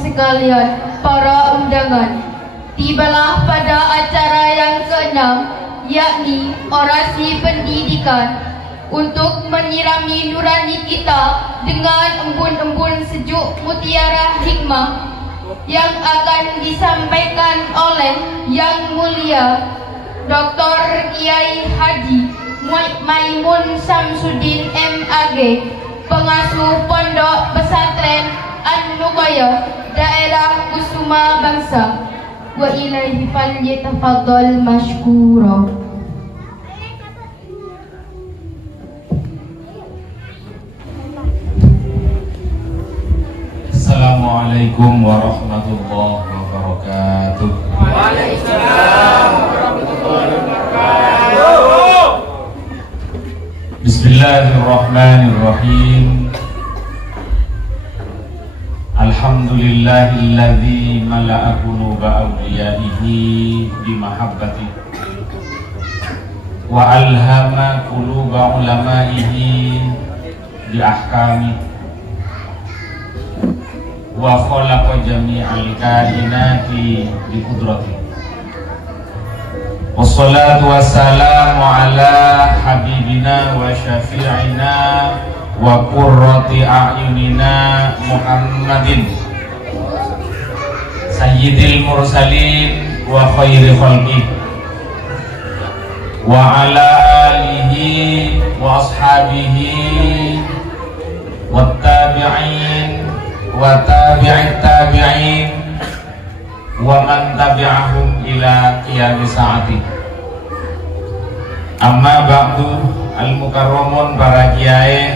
sekalian, para undangan, tibalah pada acara yang keenam, yakni orasi pendidikan, untuk menyirami nurani kita dengan embun-embun sejuk mutiara hikmah yang akan disampaikan oleh Yang Mulia Dr. Kiai Haji Maimun Samsudin MAG, Pengasuh Pondok Pesantren An-Nuqayyah, Daerah Kusuma Bangsa. Wa ilaihi falyatafaddal mashkura. Assalamualaikum warahmatullahi wabarakatuh. Waalaikumsalam warahmatullahi wabarakatuh. Bismillahirrahmanirrahim. Alhamdulillahilladzi mala'a quluba awliyaihi bimahabbati wa alhama quluba ulamaihi bi ahkami wa khalaqa jami'al kainati bi qudrati. Wassalatu wassalamu ala habibina wa syafi'ina wa qurrati a'yunina Muhammadin sayyidil mursalin wa khairi khalqih wa ala alihi wa ashabihi wa tabi'in wa tabi'it tabi'in wa man tabi'ahum ila qiyamis saati. Amma ba'du, al-mukarramun, para kiai,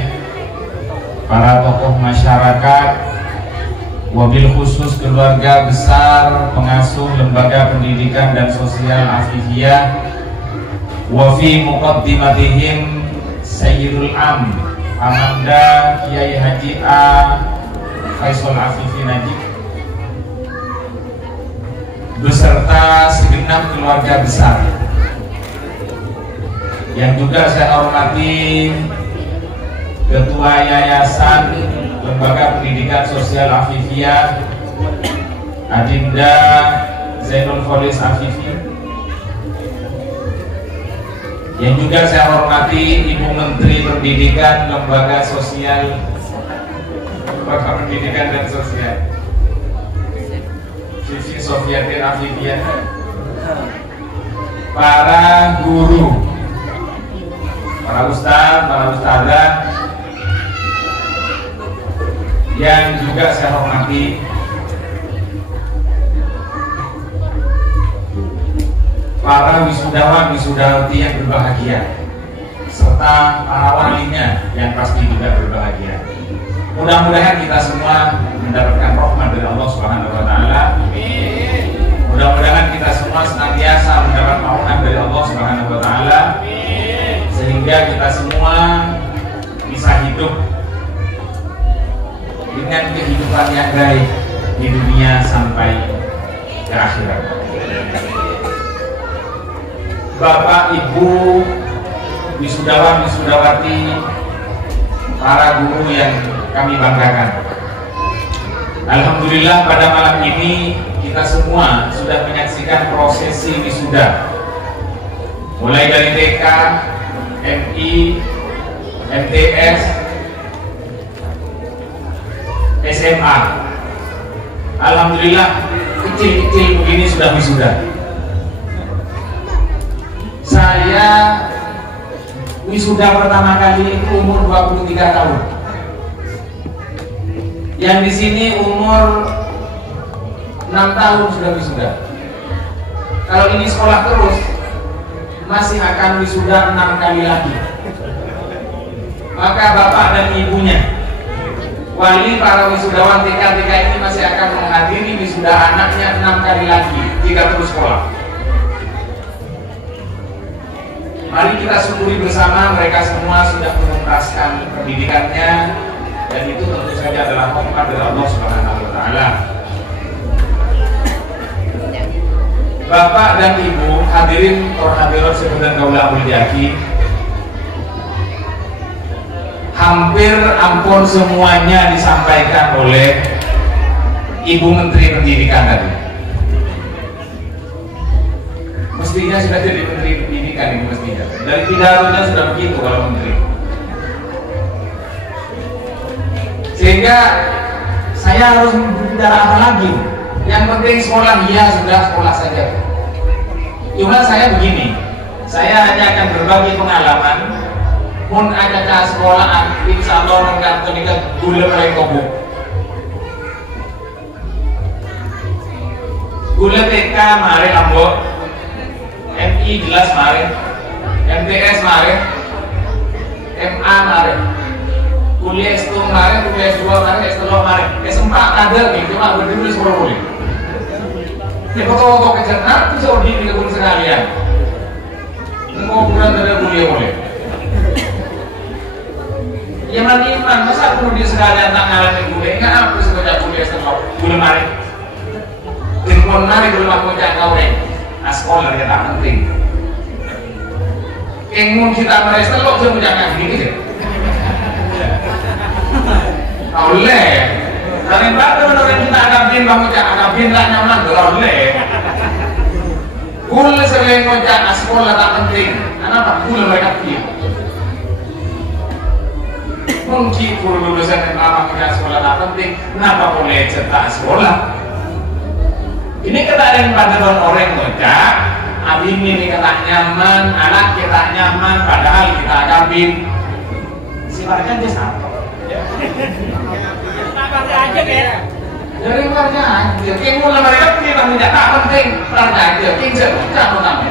para tokoh masyarakat, wabil khusus keluarga besar pengasuh Lembaga Pendidikan dan Sosial Afifiyah, wa fi muqaddimatihim Sayyidul Am Amanda Kiai Haji A Faisal Afifi Najib beserta segenap keluarga besar yang juga saya hormati Ketua Yayasan Lembaga Pendidikan Sosial Afifiyah Adinda Zainul Kholis Afifi, yang juga saya hormati Ibu Menteri Pendidikan Lembaga Sosial Lembaga Pendidikan dan Sosial Vivi Sofiatin Afifiyah, para guru, para ustadz, para ustadzah yang juga saya hormati, para wisudawan wisudawati yang berbahagia, serta para walinya yang pasti juga berbahagia. Mudah-mudahan kita semua mendapatkan rahmat dari Allah Subhanahu wa taala. Mudah-mudahan kita semua senantiasa mendapat naungan dari Allah Subhanahu wa taala, sehingga kita semua bisa hidup dengan kehidupan yang baik di dunia sampai ke akhirat. Bapak, Ibu, wisudawan, wisudawati, para guru yang kami banggakan, alhamdulillah pada malam ini kita semua sudah menyaksikan prosesi wisuda, mulai dari TK, MI, MTS, SMA. Alhamdulillah kecil-kecil begini sudah wisuda. Saya wisuda pertama kali itu umur 23 tahun. Yang di sini umur 6 tahun sudah wisuda. Kalau ini sekolah terus masih akan wisuda 6 kali lagi. Maka bapak dan ibunya, wali para wisudawan TK-TK ini masih akan menghadiri wisuda anaknya 6 kali lagi jika terus sekolah. Mari kita syukuri bersama, mereka semua sudah menuntaskan pendidikannya, dan itu tentu saja adalah rahmat dari Allah Subhanahu wa taala. Bapak dan Ibu hadirin hadirat sekalian kaula mulyaki, hampir ampun semuanya disampaikan oleh Ibu Menteri Pendidikan tadi. Mestinya sudah jadi Menteri Pendidikan ini mestinya. Dari pidatonya sudah begitu kalau Menteri. Sehingga saya harus bicara apa lagi? Yang penting sekolah, ya sudah sekolah saja. Cuma saya begini, saya hanya akan berbagi pengalaman. Mun ada ke sekolahan, insya Allah menggantung kita gula paling kobuk. Gula TK mari ambok, MI jelas mari, MTS mari, MA mari, kuliah S1 mari, kuliah S2 mari, S3 mari, S4 ada nih, cuma berdua sekolah boleh. Ini foto-foto kecerdasan itu jauh di kebun sekalian. Ngobrol dari kuliah boleh. Ya iman, masa perlu dia sekalian tak ngalamin kuliah? Enggak apa sekolah kuliah sekolah boleh mari. Timpun mari belum aku jangan kau deh. Sekolah dia tak penting. Kengun kita mari setelok jauh jangan gini. Oleh. Dari baru orang kita agapin bangun jangan agapin tak nyaman oleh. Kul selain ngojak sekolah tak penting. Kenapa? Kul mereka pilih. Mungkin kul lulusan yang lama ngojak sekolah tak penting. Kenapa boleh cetak sekolah? Ini kata pada orang ngojak. Abim ini kata nyaman, anak kita nyaman, padahal kita agapin. Sifatnya dia sama. Aja ya. Dari warga aja, yang mulai mereka punya tanggung jawab penting, warga aja, yang tidak pertama.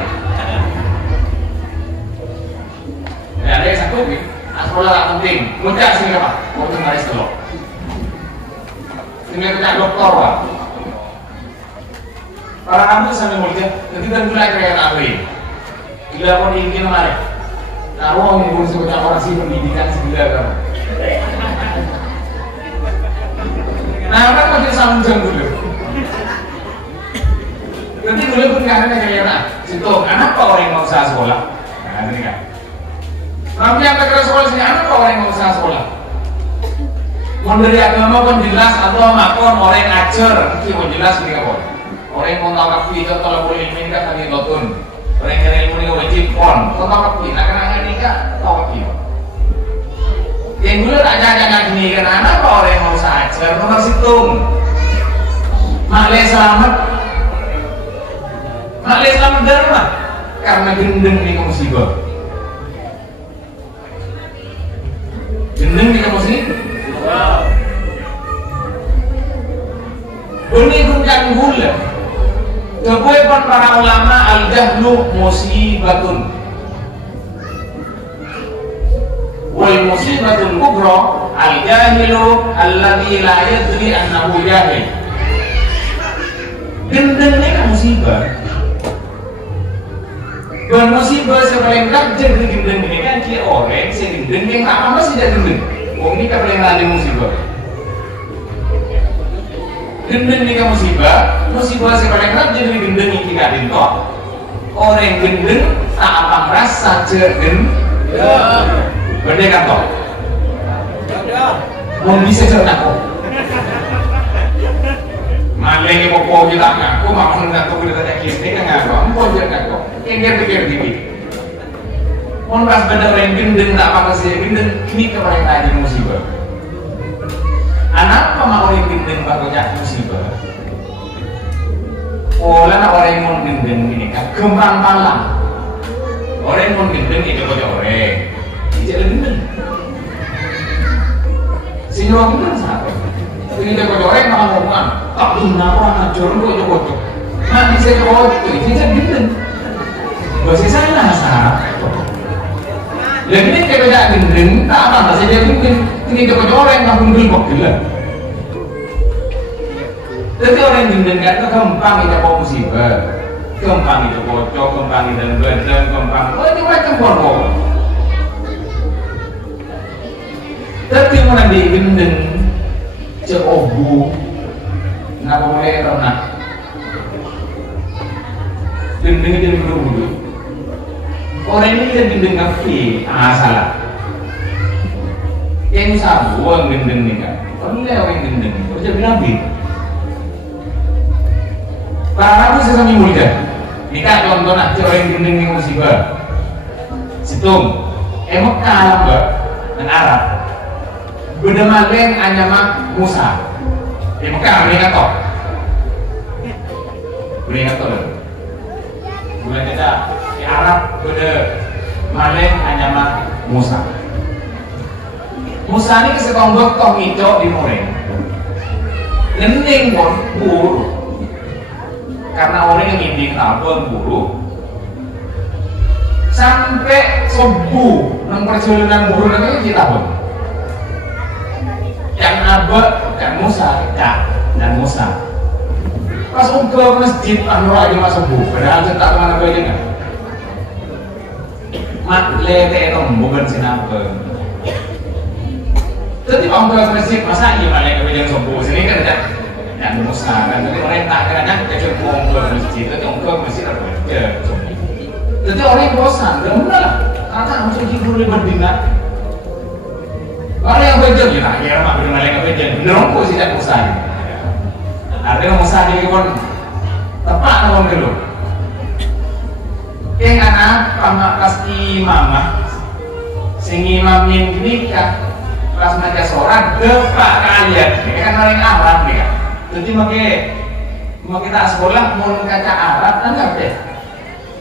Ya ada yang satu, sekolah tak penting, muncak sini apa? Mau tengah sekolah. Sini kita doktor pak. Para kamu sambil mulia, ketika mulai kerja tahu, tidak pun ingin kemarin. Tahu orang yang boleh sebut orang sih pendidikan segala kan. Nah, kan masih sambung dulu. Nanti dulu pun nggak ada kayak mana. Situ, kenapa orang yang mau usaha sekolah? Nah, ini kan. Nanti yang tak sekolah sini, kenapa orang yang mau usaha sekolah? Mau dari agama pun jelas atau makon orang yang ajar, itu mau jelas nih kawan. Orang yang mau tahu kafi itu kalau boleh minta kami nonton. Orang yang ilmu ini wajib pon, tahu kafi. Nah, kenapa nikah tahu kafi? Yang dulu tanya gini kan anak apa orang yang mau usaha ajar nomor situng Maklai selamat dari mana? Karena gendeng di musibah. Gendeng di musibah. Ini bukan gula. Kebuatan para ulama al-jahlu musibatun. Wal musibatul kubra al-jahilu alladzi la yadri annahu jahil. Gendeng ini kan musibah. Dan musibah sepaling jadi gendeng ini kan kira orang sing gendeng yang tak apa sih jadi gendeng. Wong ini kan paling ada musibah. Gendeng ini kan musibah sepaling jadi gendeng ini tidak dintok. Orang gendeng tak apa merasa gendeng. Benda kan toh? Mau bisa cerita kok? Malai mau kita ngaku, mau nggak tahu kita tak kisah kan ngaku, mau cerita kok? Yang pikir gini. Mau pas benda yang gendeng tak apa sih gendeng ini kepada tadi musibah. Anak apa mau yang gendeng bagusnya musibah? Orang yang mau gendeng ini kan kembang palang. Orang yang mau gendeng itu kok orang. Jadi gendeng. Sini orang gendeng siapa? Ini dia kok orang malah ngomong, tak guna orang ngajur kok jauh-jauh. Nah, ini saya kok itu jadi gendeng. Bahasa saya lah sah. Dan ini kayak beda gendeng, tak apa saya dia gendeng. Ini dia kok orang yang gendeng kok gila. Jadi orang yang gendeng kan itu gampang itu kok musibah. Gampang itu bocor, gampang itu bandeng, gampang. Oh ini macam bodoh. Tapi mana di gendeng cek obu nggak boleh renang gendeng itu dulu orang ini kan gendeng kafe salah yang sabuang gendeng nih kan kalau orang gendeng harus jadi nabi Para rabu sesami mulia. Nikah contoh nak orang gendeng ning musibah. Situng. Mekah Mbak, dan Arab. Beda maleng anyama Musa. Di Mekah beli ngatok. Beli ngatok lho. Bulan kita di Arab beda maleng anyama Musa. Musa ini kesetonggok tong hijau di moreng. Gendeng pun buru. Karena orang yang nginding tabung buru. Sampai subuh nang perjalanan buru nanti kita pun. Yang abad dan Musa, dan Musa. Pas ke masjid anu aja masuk subuh. Padahal kita tak kemana aja kan. Mak lete itu bukan sinapa. Jadi orang ke masjid masa iya malah kemudian subuh sini kan ada dan Musa kan. Jadi orang tak kadang kecil ke masjid. Jadi orang ke masjid apa ke subuh. Jadi orang bosan, udah mulai lah. Karena langsung tidur di berdina. Orang yang bekerja, kita kira mak benar yang bekerja. Benar kok sih tak Musa. Artinya Musa ini pun tepat namun dulu. Yang anak pamak pas imamah, sing imamin nikah, pas maca sholat depak kalian. Ini kan orang Arab nih kan. Jadi mau kita sekolah mau kaca Arab kan nggak deh.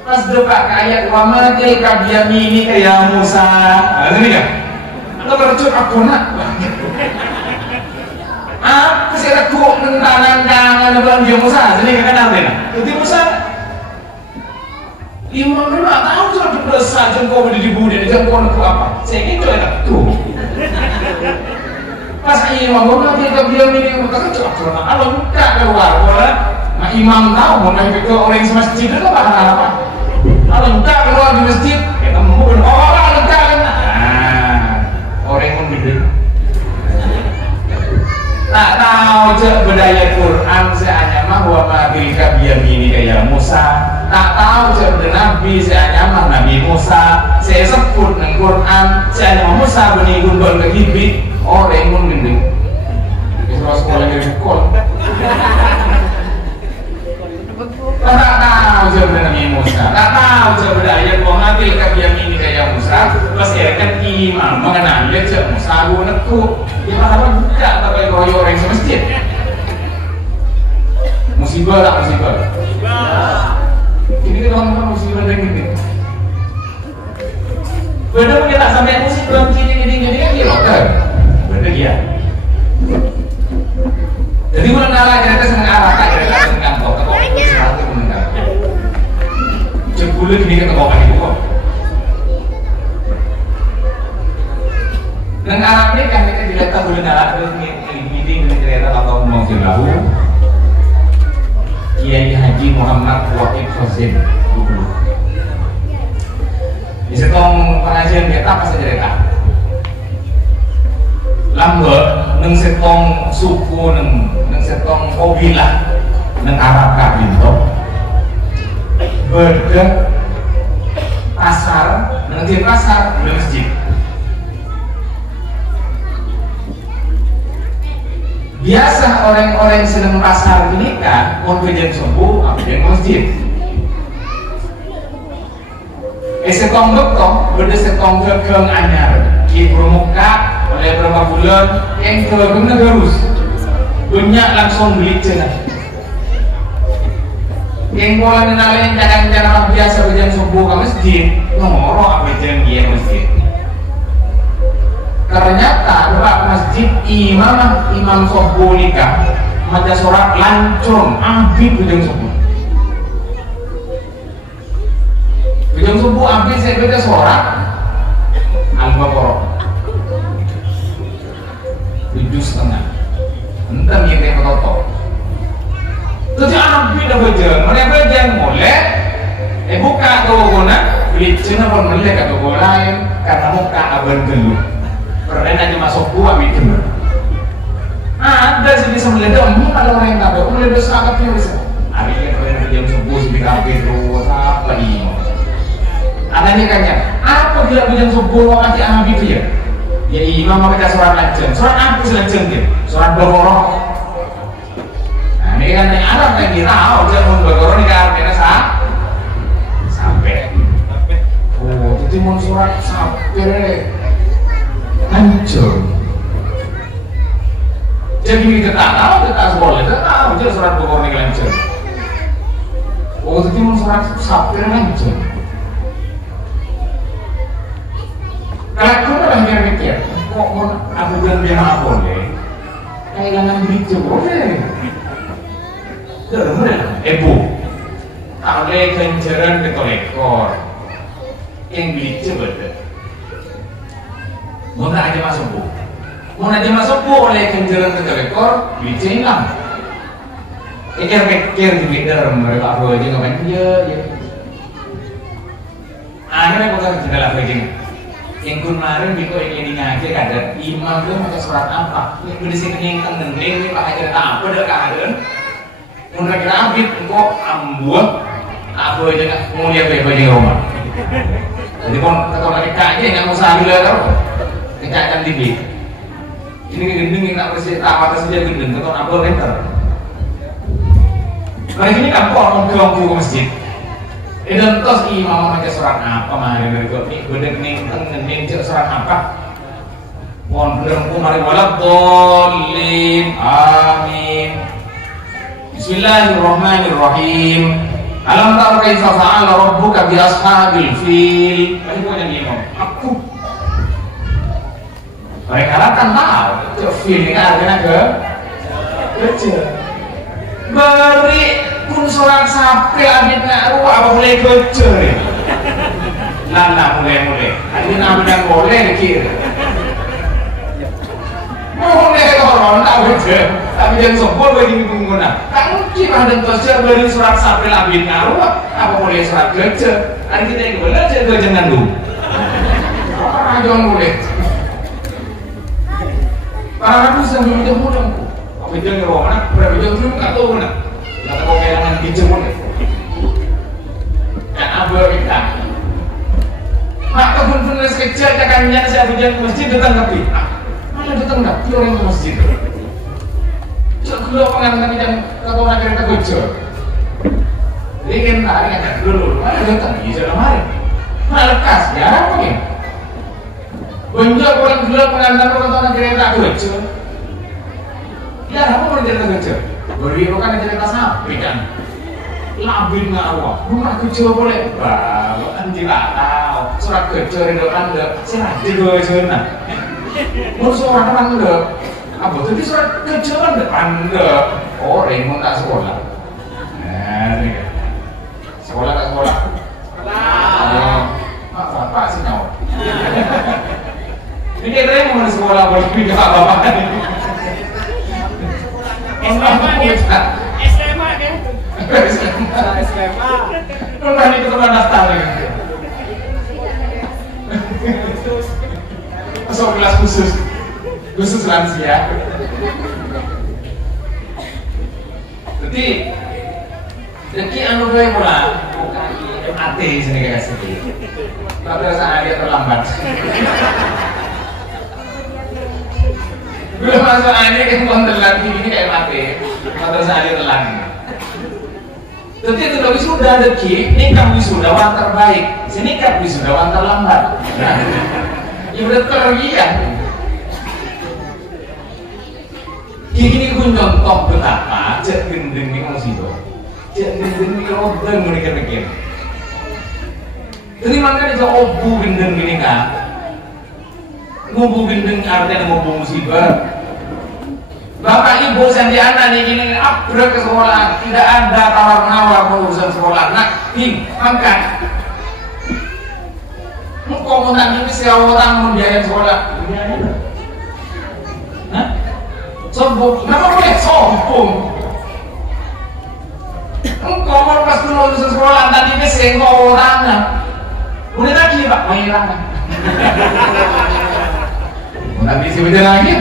Pas depak ayat wa matil kabiyamini kayak Musa. Ini kan. Lo bercut aku nak. Apa sih aku nentang-nentangan dengan dia Musa? Jadi kan apa? Jadi Musa imam dulu tak tahu tu ada dosa jengkau berdiri budi jengkau nak apa? Saya gitu ya tu. Pas imam bawa dia kabiyamini kata cakap aku nak. Kalau buka keluar, kalau imam tahu mau nak orang semestinya itu bahan apa? Kalau enggak keluar di masjid, kita mungkin orang enggak kan? Orang pun gede. Tak tahu cek budaya Quran seanya mah wa mabil kabiyamini kayak Musa. Tak tahu cek budaya Nabi seanya mah Nabi Musa. Saya sebut nang Quran seanya mah Musa bani gundol ke Hibit. Orang pun gede. Kita sekolah dari sekolah. Tak tahu jawab Nabi Musa, tak tahu jawab ayat wa matil kabiyamini kayak Musa. Pas ya kan imam mengenal dia cak Musa bu neku. Dia malah buka tapi royo orang semestinya. Musibah tak musibah? Ini teman-teman musibah yang gini. Benar kita sampai musibah gini kan dia lokal. Benar ya. Jadi bulan nala kita senang arah tak kita senang kantor. Jebule gini ke tebakan ibu kok. Nang Arab ni kan kita diletak bulan Arab terus meeting dengan cerita atau ngomong jelahu. Kiai Haji Muhammad Wahid Khazin dulu. Di setong pengajian kita pas cerita. Lambe nang setong suku nang setong kabilah nang Arab kabinto. Beda pasar, nanti pasar di masjid. Biasa orang-orang sedang pasar ini kan, mau kerja subuh, ambil masjid. Setong betul, beda setong gegeng anyar, ibu muka oleh berapa bulan, yang gegeng negarus, banyak langsung beli cenah. Yang mulai mengenalin cara-cara biasa berjam subuh ke masjid, ngorok apa jam dia masjid. Ternyata doa masjid imam subuh nikah, maca surat lancung, abis berjam subuh. Berjam subuh abis saya baca surat Al-Baqarah 7,5. Entah yang foto. Jadi anak dah berjalan, mereka berjalan mulai, buka toko nak, beli cina pun mulai kat toko lain, karena muka abang dulu. Pernah aja masuk buah mikir. Ada sih bisa melihat, kalau orang yang tak ada, mulai dosa apa yang bisa. Hari ini pernah jam subuh sebelum kafe terus apa ini? Adanya kanya, apa bila jam subuh waktu anak itu ya? Ya imam baca surat lanceng, surat apa sih lanceng dia? Surat Baqarah. Ini kan Arab lagi tahu jangan berkorban di karena sampai. Oh, jadi mau surat sampai hancur. Jadi kita tahu boleh, kita tahu jadi surat berkorban di hancur. Oh, jadi mau surat sampai hancur. Kalau kau orang mikir, kok mau aku bilang boleh? Kehilangan gereja boleh. Bu, tak boleh kencaran ke kolektor yang gereja betul. Mau aja masuk bu, boleh kencaran ke kolektor, gereja hilang. Pikir di bidar mereka apa aja ngapain dia. Akhirnya kau kan tidak apa aja. Yang kemarin gitu yang ngaji ada imam itu pakai surat apa? Yang di sini yang tenggelam ini pakai apa dah keadaan? Mungkin kita ambil kok ambuh apa aja nggak mau lihat baju rumah. Jadi kalau lagi kaji nggak mau sambil lah kita akan tinggi. Ini gendeng nggak bersih tamat saja gendeng kalau ambuh renter. Mereka ini kan kok ke masjid. Dan terus imam pakai surat apa mari berikut nih bedek nih tenggening surat apa? Mohon berempu mari waladhdallin amin. Bismillahirrahmanirrahim. Alam tara kaifa fa'ala rabbuka bi ashabil fil. Ini punya imam. Aku. Mereka kan tahu fil ini artinya kecil. Beri pun surat sampai abid nak apa boleh kecil ni? Nana mulai. Ini nama yang boleh kira. Boleh orang tak kecil, tapi jangan sombong bagi pengguna. Tak mungkin ada kecil beri surat sampai abid nak apa boleh surat kecil? Ada kita yang boleh jadi jangan dulu. Orang jangan boleh. Para rabu sambil mudah. Apa jangan orang berapa jam dulu tak tahu mana. Kata kau kehilangan hijau pun yang abu kita maka pun kecil cakapnya saya hujan ke masjid datang tapi mana datang tak? Dia orang ke masjid cak keluar pengantin yang kata orang kereta kecil jadi kan tak ada dulu mana datang? Iya sudah mari mana lekas? Ya apa ni? Banyak orang keluar pengantin kata orang kereta kecil ya apa orang kereta kecil? Beri bukan cerita sapi kan, labin ngawak, rumah kecil boleh, bahkan tidak tahu surat kecil itu anda, siapa juga cina, mau surat anda, apa tadi surat kecil anda, orang mau tak sekolah, ini kan, sekolah tak sekolah, apa sih nyawa, ini kira mau sekolah boleh pindah apa ni? SMA kan? SMA. Pernah ikut daftar lagi. Masuk kelas khusus lansia. Jadi anu gue mulai MAT sini kayak sini. Tapi rasa dia terlambat. Belum masuk ini kan kontelan ini kayak mati, terus ada telan. Jadi itu wisuda deki, nikah wisudawan terbaik, sini nikah wisudawan terlambat. Ya udah terlihat. Ini pun contoh betapa cek gendeng ni musibah, cek gendeng ni obeng mereka mikir. Jadi makanya dia obu gendeng gini kan. Ngubu gendeng artinya ngubu musibah. Bapak ibu sandiana nih gini abrek ke sekolah, tidak ada tawar-nawar urusan sekolah. Nak, makan. Kau mau nanti siapa orang mau biayain sekolah? Hah? Sombong, kenapa boleh sombong? Kau mau pas dulu urusan sekolah nanti siapa orang? Udah lagi pak, mainan. Nanti si beda lagi.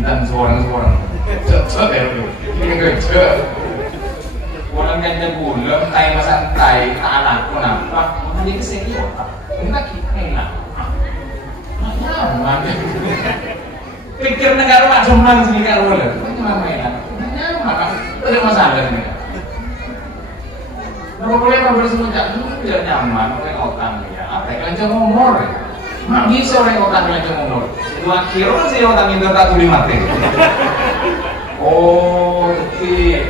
Dan seorang cocok ya itu. Ini cocok. Orang kan jagulam, tay masantai, anak pun apa? Nanti kesini apa? Ini lagi enak. Mana? Pikir negara macam mana sini kalau boleh? Ini mana enak? mana? Ada masalah ini. Nah, boleh kalau semenjak tidak nyaman, oleh otak ya. Apa yang jangan ngomor ya? Mak bisa orang otak yang jangan ngomor. Itu akhirnya sih otak itu tak tuli mati. Oh, tapi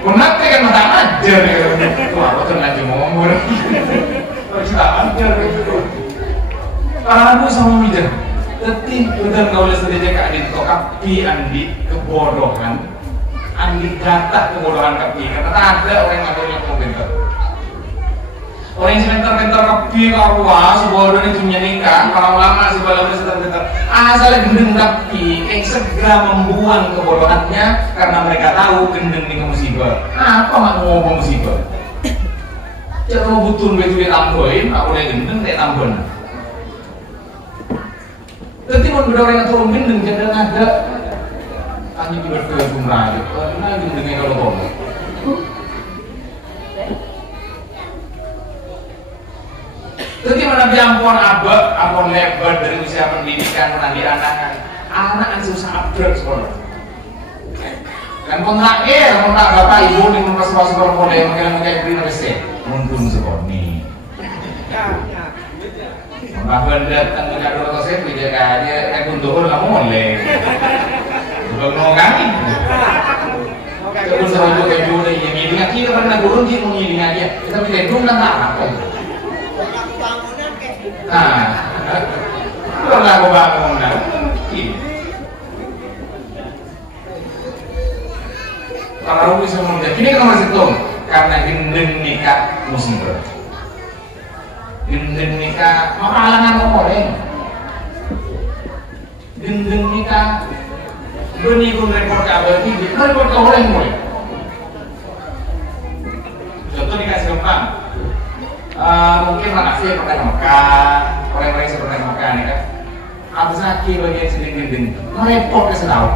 kenapa kan mata ajar ya? Wah, aku tuh lagi ngomor. Kita ajar gitu. Aku sama Mijan. Tapi udah kau lihat sendiri kak Adit kok kapi andi kebodohan, andi gata kebodohan kapi. Karena ada orang yang ada yang pintar. Orang yang pintar-pintar kapi karuas, bodoh itu nyanyikan. Para ulama sih balap pintar-pintar. Asal gendeng kapi, yang segera membuang kebodohannya karena mereka tahu gendeng ini musibah. Apa nggak mau musibah? Jangan mau butuh duit tambahin, aku udah gendeng tak tambahin. Jadi mau udah orang yang turun gendeng jangan ada hanya berdua jumlah aja. Karena gendengnya kalau ngomong. Jadi mana biampun abad, ampun lebar dari usia pendidikan menandi anak susah upgrade sekolah. Dan kontrak bapak ibu di sekolah sekolah mulai mungkin beri nasi, muntun sekolah nih. Bahkan datang ke jalur tersebut bisa aja kuntur kamu boleh. Belum mau kami. Terus kalau juga jauh dari yang ini kita pernah turun kita mengiling aja. Kita pilih dulu kan tak apa. Nah, kalau aku bangunan, kalau bisa menjadi ini kan masih tuh karena gendeng nikah musibah. Gendeng nikah makalangan orang gendeng nikah benih pun rekor kabel tinggi rekor ke orang mulai contoh dikasih gampang mungkin makasih pernah ke Mekah orang-orang yang pernah ke Mekah nih kan Abu Zaki bagian seding gendeng repot ke setahun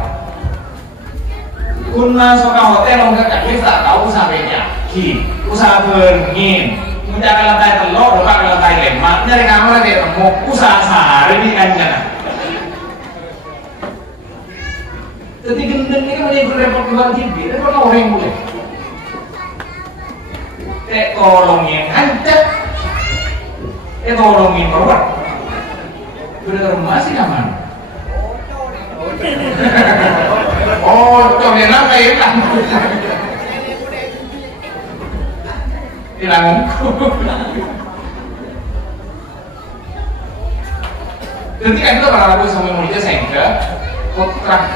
kun masuk ke hotel enggak kaki tak tahu sampai nyaki usaha berngin mencari lantai telur, bukan lantai lemak, nyari kamar dia temu, usaha sehari ini kan jangan. Jadi gendeng ini kan menjadi repot keluar TV, repot orang boleh. Tolongin ancet, tolongin keluar. Udah rumah sih nyaman. Oh, coba nama hilang. Hilang. Jadi kan itu kalau aku sama mulia sehingga kontrak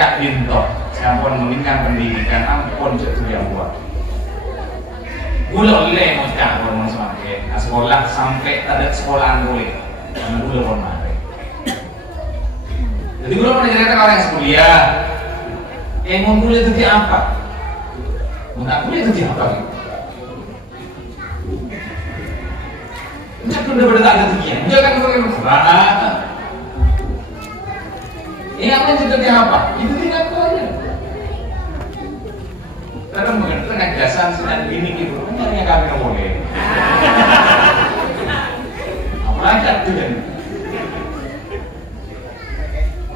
Kak Dinto, sampun meningkat pendidikan ampun jatuh yang buat. Gula oleh yang macam orang semakin sekolah sampai ada sekolahan boleh, karena gula pun mari. Jadi gula pun cerita orang yang kuliah, mau kuliah itu dia apa? Mau kuliah itu dia apa? Jangan udah berdetak ketinggian, jangan berdetak. Ini apa yang jadi apa? Itu tidak boleh. Karena mengenai kegasan sedang gini gitu, hanya kami boleh. Apalagi itu kan.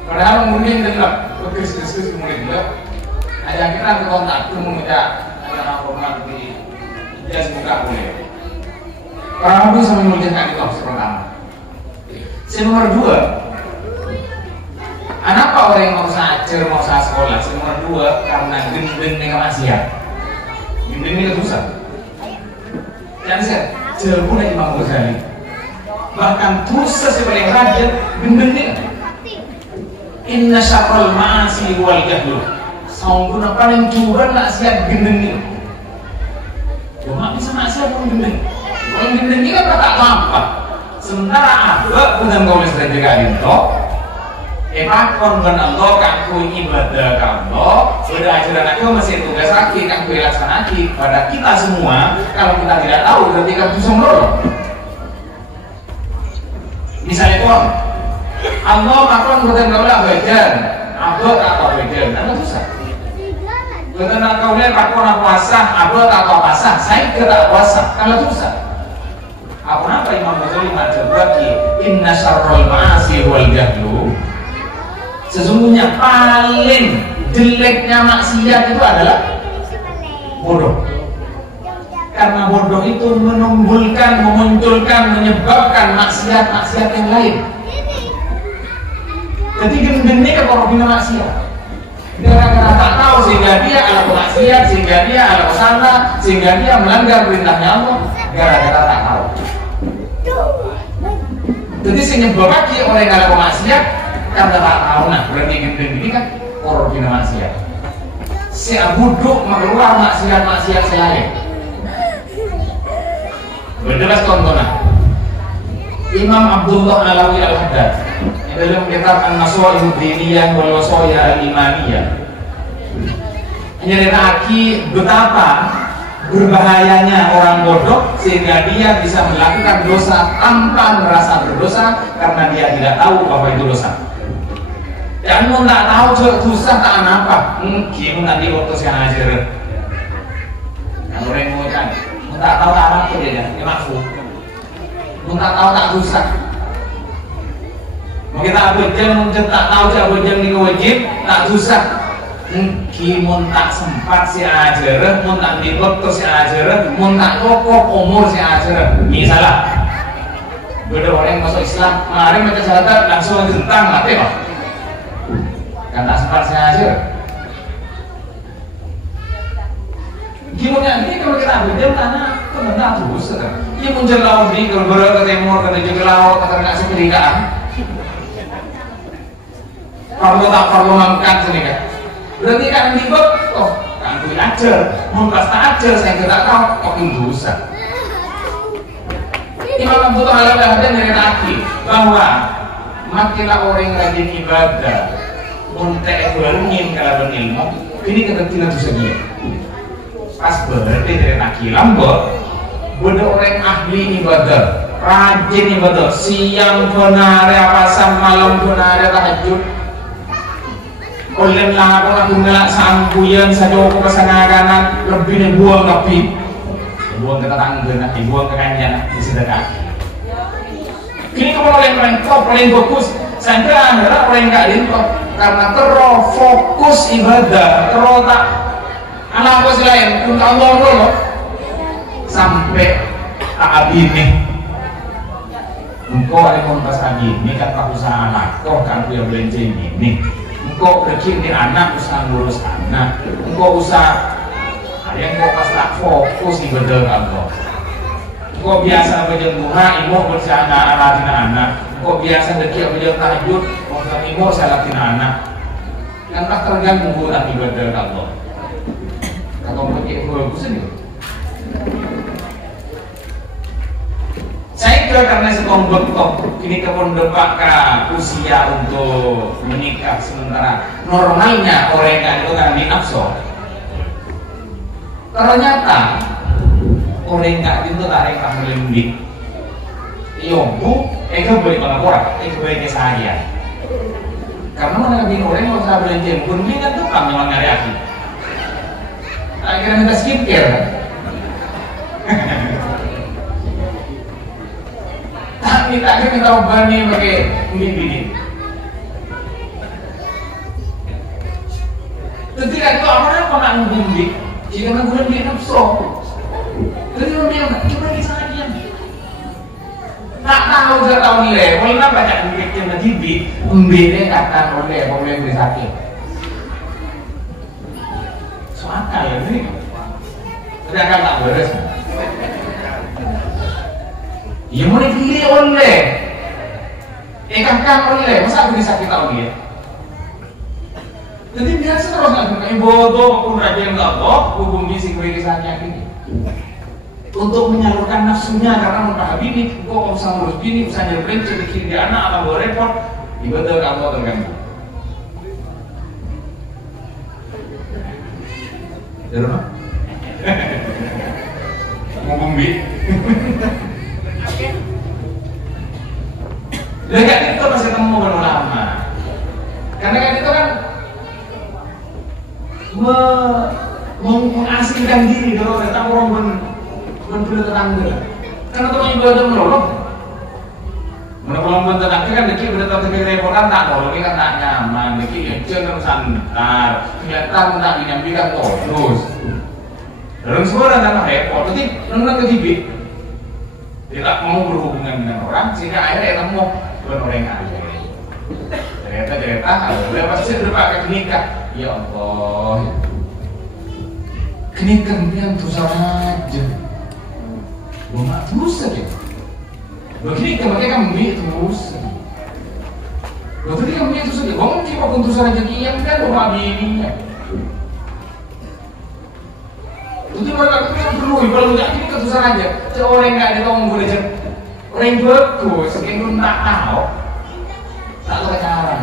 Padahal mungkin gelap, diskusi mungkin gelap. Ada kita ke kontak itu meminta anak format di jas buka boleh. Orang itu sama menunjukkan itu pertama. Nomor dua, kenapa orang yang mau sajar mau sekolah? Nomor dua karena gendeng dengan maksiat. Gendeng ini susah. Jadi saya jauh pun Imam Ghazali. Bahkan dosa sepaling rajin gendeng ini. Inna syarrul ma'asi wal jahlu. Saunguna paling curang maksiat gendeng ini. Cuma bisa maksiat pun gendeng. Orang gendeng ini kan tak apa. Sementara apa bukan kau mesti jaga itu. Pakon dengan Allah kaku ibadah kamu. Berajaran aku masih tugas lagi kaku laksanakan pada kita semua. Kalau kita tidak tahu berarti kamu bisa melolong. Misalnya kon, Allah pakon bukan kau lah badan, abot atau badan, kan susah. Bukan kau lihat pakon puasa, abot atau puasa, saya tidak puasa, kalau susah. Apa Imam Ghazali macam lagi inna syarrul ma'asi wal jahlu, sesungguhnya paling jeleknya maksiat itu adalah bodoh. Karena bodoh itu memunculkan, menyebabkan maksiat-maksiat yang lain. Jadi gini ke korupina maksiat. Gara-gara tak tahu sehingga dia ala maksiat, sehingga dia ala kesana, sehingga dia melanggar perintahnya Allah. Gara-gara tak tahu. Jadi menyebabkan orang ala maksiat karena tak tahu. Nah berarti gini kan korupina maksiat. Si abuduk mengeluar maksiat-maksiat selain. Berjelas contohnya Imam Abdullah Alawi Al-Haddad dalam kitab An-Nasaihud Diniyah wal Wasaya Al-Imaniyah menceritakan betapa berbahayanya orang bodoh sehingga dia bisa melakukan dosa tanpa merasa berdosa karena dia tidak tahu bahwa itu dosa. Dan mau tak tahu dosa tak apa mungkin nanti waktu saya ajar yang orang mengucapkan tak tahu tak apa dia ya maksud tak tahu tak rusak mau kita abjang tak tahu si abjang di wajib tak rusak mungkin tak sempat si ajar tak di waktu si ajar tak cukup umur si ajar misalnya beda orang yang masuk Islam kemarin baca syahadat langsung jentang mati pak kan tak sempat si ajar. Gimana ini kalau kita ambil tanah itu benar terus kan? Ia muncul laut di kalau ke timur ke juga laut ke tengah sepedikaan. Kalau tak perlu mangkat sini kan? Berarti kan di bawah, oh kan gue ajar, mengkas tak ajar saya tidak tahu, kok itu dosa. Imam Abdullah Al-Haddad menyatakan bahwa makinlah orang rajin ibadah, muntek berangin kalau berilmu, ini ketentuan dosa dia. Pas berarti dari nakilam bener orang ahli ibadah, rajin ibadah, siang benar pasan malam benar tahajud. Oleh lah aku ngelak sampuyan saja aku pasangan lebih nih buang tapi buang ke tetangga, buang ke kanjeng di sedekah. Ini kalau yang paling top, paling fokus, saya kira adalah orang nggak top karena terus fokus ibadah, terus tak anak apa selain untuk Allah dulu sampai abini engkau ada kontas abini kata usaha anak kau kan dia belanja ini engkau berkir di anak usaha ngurus anak engkau usaha ada yang kau pas tak fokus di bedel Allah engkau biasa belajar duha ibu bersama anak anak engkau biasa dekir belajar tahajud untuk ibu saya latih anak yang tak terganggu tapi bedel Allah atau pakai bagus ini. Saya kira karena setombok ini kepon depak ke usia untuk menikah sementara normalnya orang yang itu kan di nafsu. Ternyata orang yang itu tarik tak melembik. Iyo bu, boleh orang, boleh saya. Karena mana bin orang mau saya belanja, pun kan tuh kami mengenai aku. Akhirnya minta skincare tapi tak minta obat nih pakai bini ketika itu apa nak ngundi jika nak ngundi nafsu jadi ngundi apa? Coba kisah dia tak tahu saya tahu nilai kalau nak baca buku yang TV ngundi kata oleh beri sakit akal ya ini sedangkan tak beres ya mau dipilih oleh kan oleh masa aku bisa kita oleh jadi biasa terus nggak bodoh pun raja yang nggak boh hukum bisik berisannya ini untuk menyalurkan nafsunya karena mentah bini kok usah ngurus bini usah nyelpin sedikit di anak atau repot ibadah kamu terganggu. Di rumah? Mau bumbi? Jadi kan itu masih temu berulama. Karena kan itu kan mengasingkan diri kalau datang orang berbeda tetangga. Karena teman ibadah menolong. Menurut bentuk kan deki udah tahu teleponan tak kalau ini kan tak nyaman, deki jangan santar, kelihatan tak nyambi kan terus. Dalam semua dan repot, tapi nggak ketibik. Tidak mau berhubungan dengan orang sehingga akhirnya ketemu dengan orang yang ada. Cerita, udah pasti berpakai kenikah. Ya Allah, kenikah yang terus aja, belum terus saja. Begini kemudian kami terus. Waktu ini kami terus saja. Bangun kita pun terus saja kian kan rumah bininya. Itu mereka terus perlu. Kalau tidak ini terus saja. Orang nggak ada tahu boleh jadi orang bagus. Yang tak tahu, tak tahu cara.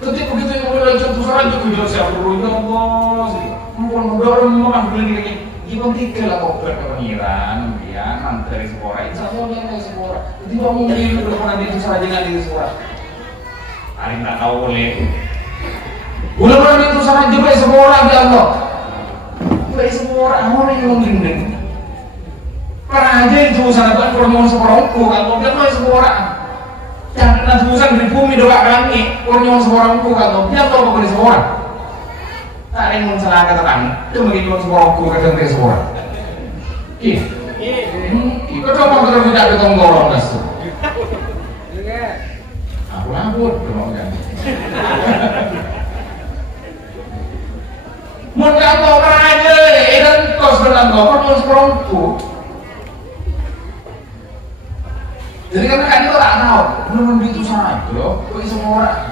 Tapi begitu yang mulai terus saja kita siapa dulu ya Allah. Mungkin dorong makan beli Gimana tiga lah koper ke pengiran, kemudian manteri sekolah. Insya Allah dia dari sekolah. Jadi mungkin berapa nanti itu saja nanti di sekolah. Hari tak tahu boleh. Bulan itu saja dari sekolah ya Allah. Dari sekolah orang yang menggendeng. Pernah aja itu sana tuh permohon sekolahku kalau dia dari sekolah. Jangan nanti urusan dari bumi doa kami. Permohon sekolahku kalau dia tahu apa di sekolah. Tak ada yang mencelaka tetangga, itu begitu semua aku kadang dia semua. Kita coba kalau tidak ada tonggolan kas. Aku labut, kalau kan. Mungkin kau aja, dan kau sedang kau terus perempu. Jadi kan itu tak tahu, belum begitu saja, kau semua orang.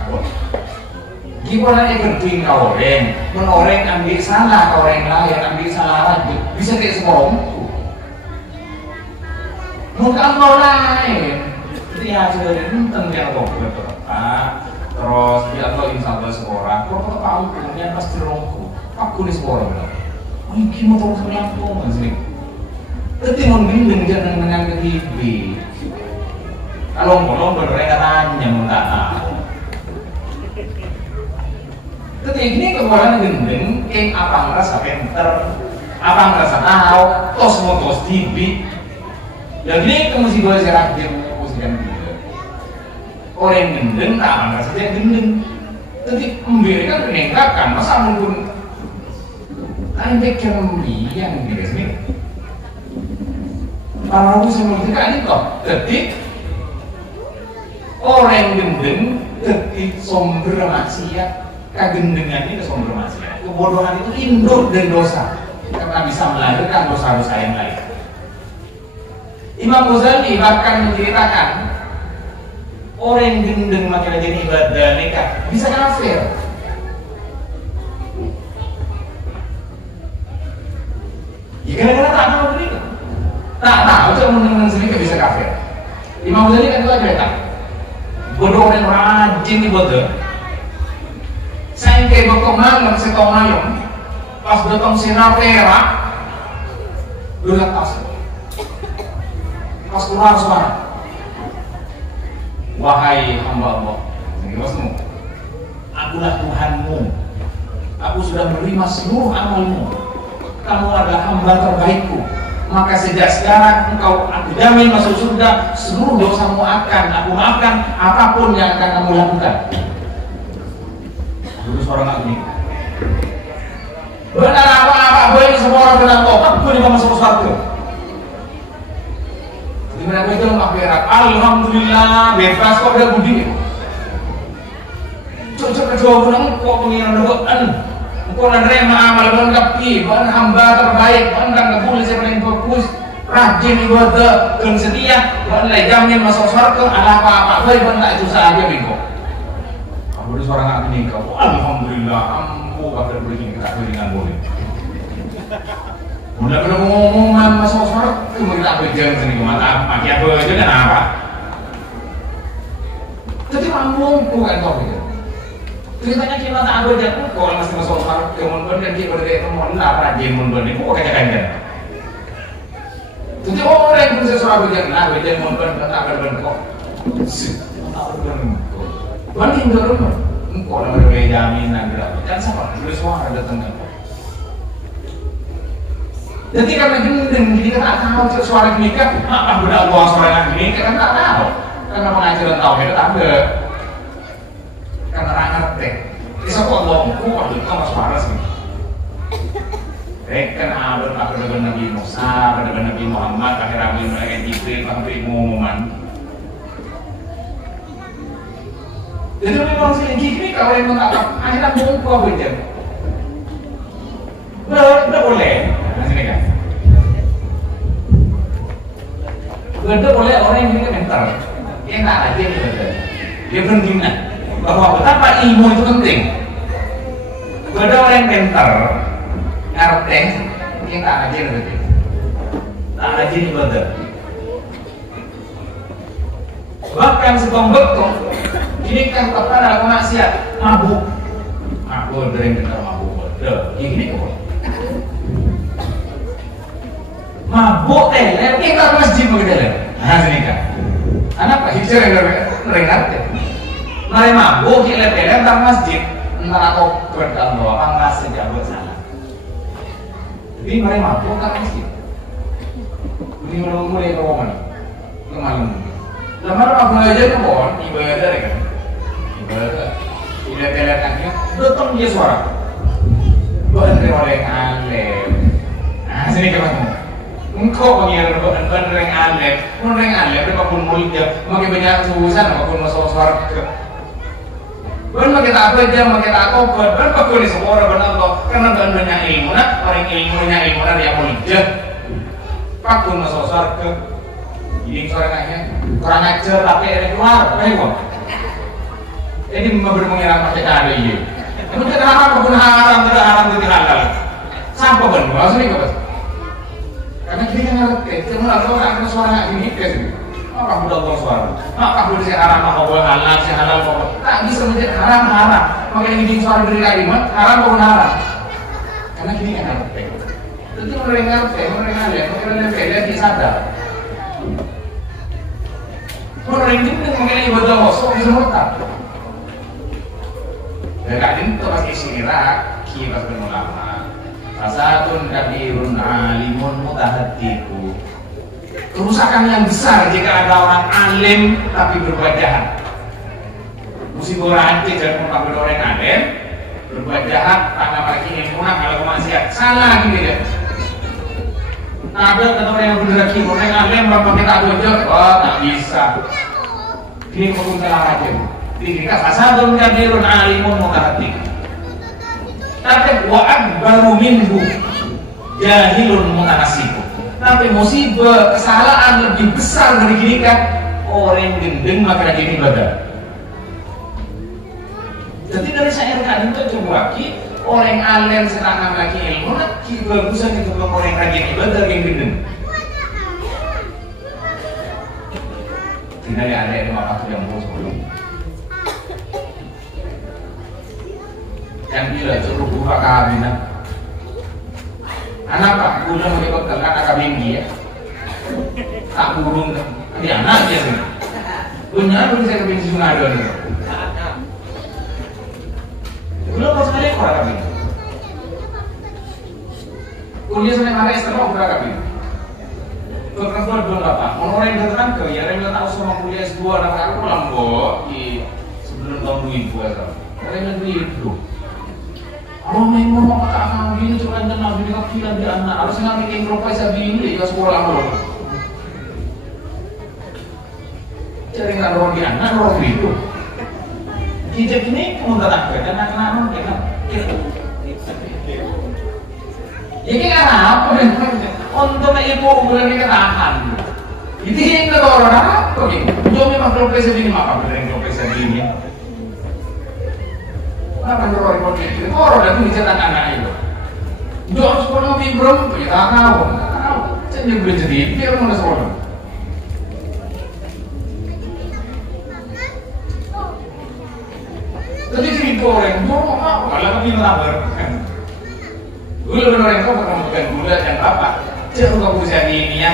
Gimana dia genting kau orang, orang ambil salah kau orang lain, ambil salah lagi, bisa tidak seorangku. Mungkin kau lain, dia sudah nonton dia kau berapa, terus dia kau insya Allah seorang, kau kau tahu punya pasti rongku, aku ni seorang. Mungkin mau terus melakukan masih. Tapi mungkin jangan menang ke TV. Kalau mereka tanya minta tahu. Ketika ini kemudian gendeng, apa merasa pinter, apa merasa tahu, tos mau tos tibi. Dan ini mesti boleh serak dia mesti kan gitu. Orang gendeng, tak merasa dia gendeng. Tapi memberikan peningkatan, masa mungkin anda kembian gitu sini. Kalau aku semua ini kok, ketik orang gendeng, ketik sumber maksiat. Kegendengan ini sumber maksiat. Kebodohan itu induk dan dosa karena bisa melahirkan dosa-dosa yang lain. Imam Ghazali bahkan menceritakan orang yang gendeng makin jadi ibadah nikah bisa kafir. Ya gara-gara tak tahu begitu. Tak tahu cuma mendengar sendiri bisa kafir. Imam Ghazali kan juga cerita bodoh dan rajin ibadah. Saya kayak berkembang dan setong ayam pas datang sinar perak berat tas pas keluar suara wahai hamba Allah akulah Tuhanmu, aku sudah menerima seluruh amalmu, kamu adalah hamba terbaikku, maka sejak sekarang aku jamin masuk surga, seluruh dosamu akan aku maafkan, apapun yang akan kamu lakukan. Terus orang ini benar apa boleh semua orang bilang kok aku juga masuk surga. Dimana aku itu akhirat, alhamdulillah bebas kok udah budi. Coba bilang kok pengiran doan, kok nerima amal lengkap, bukan hamba terbaik, bukan nggak boleh saya paling fokus, rajin ibadah dan setia, bukan lagi jamin masuk surga, ada apa-apa boleh bukan tak itu saja bingko. Baru seorang ini kau, alhamdulillah, ampuh akan beri kita dengan boleh. Mulai pada ngomongan masuk surga, cuma kita berjalan sini kemana? Maki apa aja dan apa? Jadi mampu kan kau gitu. Ceritanya kita tak ada aja, kalau masih masuk surga, kemudian dan kita berdaya temuan lah rajin mundur ini, kok kacang-kacang. Jadi orang yang bisa surga berjalan, lah berjalan mundur dan tak berbentuk kok. Tak berbentuk. Banding dorong, engkau nak berbeda jaminan berapa? Jangan sampai tulis suara datang kan? Jadi karena gendeng, jadi kan tak tahu suara gini kan, apa beda Allah suara gini kan tak tahu. Karena pengajaran tahu itu tak ada. Karena tak ngerti. Bisa kok ngomongku waktu itu sama suara sih. Kan ada Nabi Musa, ada Nabi Muhammad, akhir Nabi Muhammad Jibril, sampai pengumuman. Jadi memang sih gini kalau yang menangkap akhirnya bungku apa aja. Tidak boleh. Sini kan. Tidak boleh orang yang ini mental. Dia tak aja nih betul. Dia berhentinya bahwa betapa ilmu itu penting. Ada orang yang mental, ngerti, dia tak aja nih betul. Tak aja nih betul. Bahkan sekombek-kombek ini kan kepada maksiat, mabuk. Mabuk dari kita mabuk. Gini kok. Mabuk teler, kita ke masjid begitu teler. Nah sini kan. Anak pak hijau yang rengat ya. Mari mabuk kita teler ke masjid. Entar aku berdoa bahwa Allah sejak bersalah. Jadi mari mabuk ke masjid. Ini mulai ke mana? Ke malam. Lamar aku ngajar ke pohon ibadah kan. Tidak telekannya, datang dia suara. Bener orang alim. Nah sini kamu. Engkau pengiran bener yang alim. Bener yang alim, apapun mulia, makin banyak urusan, apapun masuk suara. Bener makin tak belajar, makin tak kobat. Bener pakul di semua orang benar loh. Karena benernya ilmu, orang ilmunya dia mulia. Pakul masuk suara. Jadi suaranya kurang ajar tapi ada keluar, baik. Jadi mengira pakai kado ini. Itu tidak haram, bukan haram, tidak haram, tidak halal. Sampai benar, maksudnya apa? Karena kita kan ngerti, cuma kalau orang suara ini guys, apa udah tahu suara? Apa udah si haram, apa boleh halal, si halal apa? Tak bisa menjadi haram. Makanya ini suara dari kalimat haram bukan haram. Karena kita kan ngerti. Jadi mereka ngerti, mereka lihat dia sadar. Mereka ini mengenai ibadah kosong bisa murtad. Kadang itu pasti syirak, kipas ulama. Fasatun kabirun alimun mutahaddiqu. Kerusakan yang besar jika ada orang alim tapi berbuat jahat. Musibah rantai dan membangun orang alim berbuat jahat tanpa lagi ilmunya kalau maksiat salah gitu ya. Ada kata orang yang benar lagi orang alim bapak kita bojok, oh tak bisa. Ini perlu salah aja. Jika fasadun kabirun alimun mutahaddiq. Tapi wa akbaru minhu jahilun mutanasib. Tapi musibah kesalahan lebih besar dari gini kan orang gendeng maka jadi ibadah. Jadi dari saya tadi itu coba lagi orang alim sedang lagi ilmu lagi bagusan itu orang rajin ibadah yang gendeng. Tidak ada yang waktu yang buruk. Yang bila cukup buka kabinet. Anak pak, udah mau ikut dengan anak kabingi ya. Tak burung, dia anak ya sih. Punya apa bisa kabin si Sunado nih? Belum pas kali kurang kabin. Kuliah sampai mana setelah kurang kabin. Kebetulan belum apa. Orang yang datang ke ya, yang tahu sama kuliah S2 anak aku pulang di sebelum tahun 2000 ya. Orang yang itu. Orang yang ngomong kakak gini cuma kenal gini kafilan di anak. Harusnya bikin profesor ini ya sekolah lo. Cari nggak orang di anak orang itu. Kijak ini kamu datang ke karena kenal kan? Ini kan apa nih? Untuk ibu bulan ini tahan. Itu yang kita orang apa nih? Jom memang profesor ini apa benar yang profesor ini? Apa yang orang itu? Orang itu dicetak anak itu. Jom sekolah bimbang, kita tahu. Jadi boleh jadi dia mana sekolah. Jadi cerita orang, jom apa? Kalau kami melabar. Gula benar yang kau pernah bukan gula yang apa? Jangan kau usia ini ya.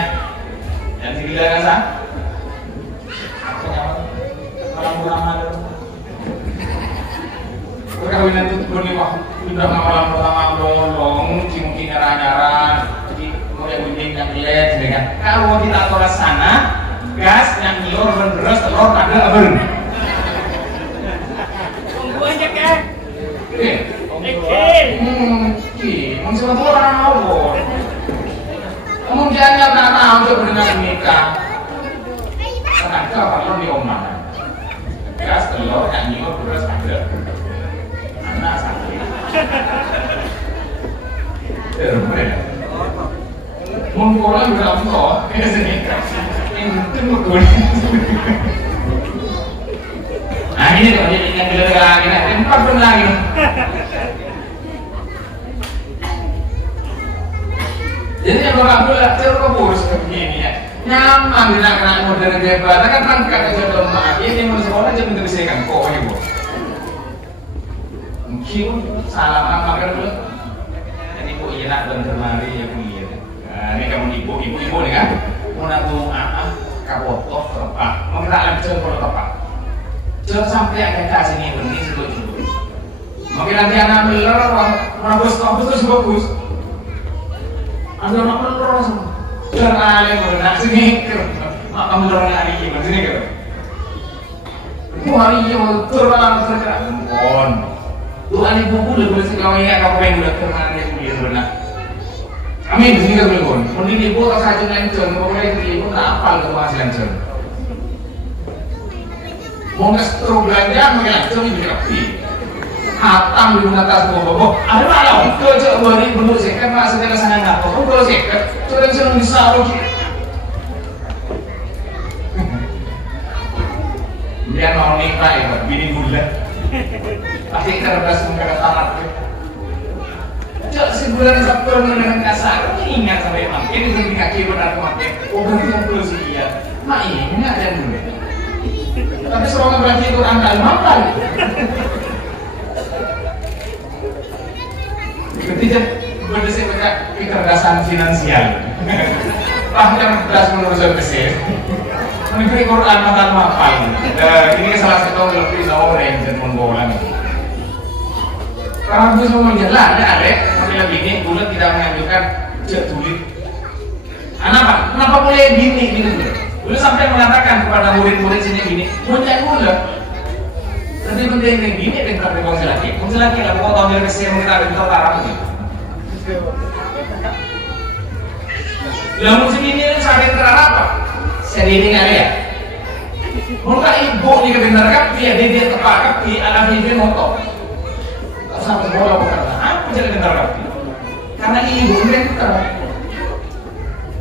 Yang segila rasa. Orang-orang ada. Perkawinan itu berliwah. Sudah malam pertama bolong, mungkin nyara-nyara. Jadi kuning yang lihat dengan kalau kita tolak sana gas yang nyiur beres telur ada abeng. Tunggu aja kan. Maksud aku orang apa? Kamu jangan tahu untuk dengan nikah. Sekarang kalau di omah, gas telur yang nyiur beres ada. Anak sakit. Mengkola juga enggak, ya sini. Itu mengkola. Nah ini tuh yang kita lagi, nah tempat pun lagi. Jadi yang orang bilang cerita bos begini ya, nyaman di nak modern bebas, kan rangka kerja lemah. Ini yang sekolah aja bentuk sekan, kok ini bos. Mungkin salah makan dulu. Ibu enak dan termari ya punya. Nah, ini kamu ibu nih kan, mau nanggung kapotok tepat, mau kita lanjut kalau tepat. Jangan sampai ada kasih nih benih sebut. Mungkin nanti anak meler, orang bos terus bagus. Ada orang meler semua. Jangan alih berenang sini, makam meler hari ini sini kan. Hari ini betul malam tergerak. Mohon. Tuhan ibu boleh boleh sekali ya kau pengen udah kemana dia benar. Amin di sini kan boleh. Mending ibu tak saja lancur, pokoknya ibu tak apal ke masih lancur. Mau ngestro belanja makin lancur ini berarti. Hatam di atas bobo. Ada malah kalau coba beri bentuk sekat masih ada sana nggak? Kalau sekat, coba yang bisa loh. Dia mau nikah ya, bini bulan. Pasti kertas mengkata tamat. Cok sebulan Sabtu dengan kasar, ingat sampai makin itu di kaki benar makin. Oh berarti yang perlu sekian. Mak ini ada yang dulu. Tapi selama berarti itu angkat makan. Ketiga berdasar mereka kecerdasan finansial. Yang beras menurut kesir. Menibri Quran makan makan. Ini salah satu lebih orang dan menggolan. Karena itu semua menjelaskan ada, tapi lebih ini bulat tidak menganjurkan tulis. Kenapa boleh gini? Bulat sampai mengatakan kepada murid-murid sini gini, muncak bulat. Lebih penting yang gini dengan kongsi laki lah. Pokok tahun dari kesir kita ada di Tarang ini. Lalu sini ini sakit terang apa? Sedini nggak ya? Muka ibu di kebenar kapi, dia tepak kapi, anak dia motor. Tak sampai sekolah bukan? Apa jadi kebenar kapi? Karena ibu pintar.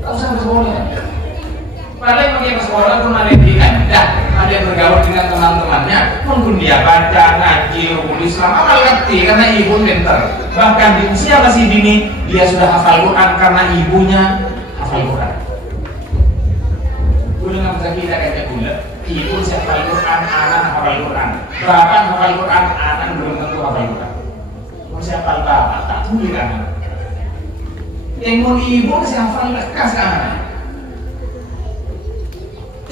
Tak sampai sekolah. Padahal pergi ke sekolah pun ada yang dah, ada yang bergaul dengan teman-temannya, mungkin dia baca, ngaji, rukun Islam, amal kapi karena ibu pintar. Bahkan di usia masih dini dia sudah hafal Quran karena ibunya hafal Quran. Dengan masa kita kayak bulat, ibu hafal Quran, anak hafal Quran, bapak hafal Quran, anak belum tentu hafal Quran. Mau hafal bapak, tak tulis anak. Yang mau ibu hafal lekas anak.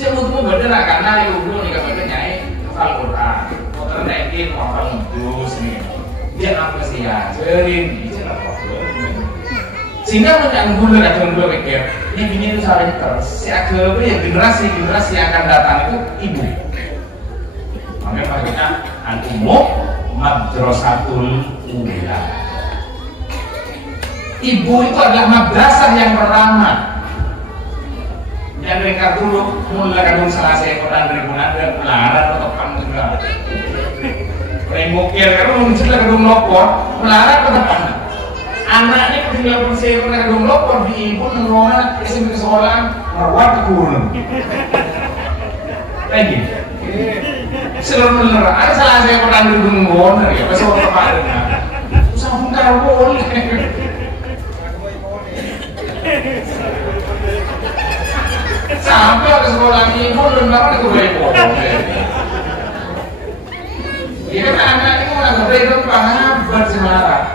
Cuma bener karena ibu nih kabarnya nyai hafal Quran, mau terdekin, mau hafal ngedus nih. Dia apa sih ya? Jerin, itu lah problem. Sehingga menjadi bulan atau dua pikir ini itu saling terus agama ya generasi yang akan datang itu ibu. Makanya kita al-umum madrasatul ula. Ibu itu adalah madrasah yang pertama. Yang mereka dulu mulai kadung selesai Quran dari bulan dan melarat atau kamu juga. Remukir karena muncul kadung lopor melarat atau depan. Anaknya ketinggalan persia pernah kadung lopor di ibu nengona SMP sekolah merawat kurun. Lagi. Seluruh menerang. Ada salah saya pernah dudung ngono ya pas waktu kemarin. Usah bungkar boleh. Sampai ke sekolah ibu belum dapat itu boleh. Ini kan anak ini mau nggak itu paham semarang.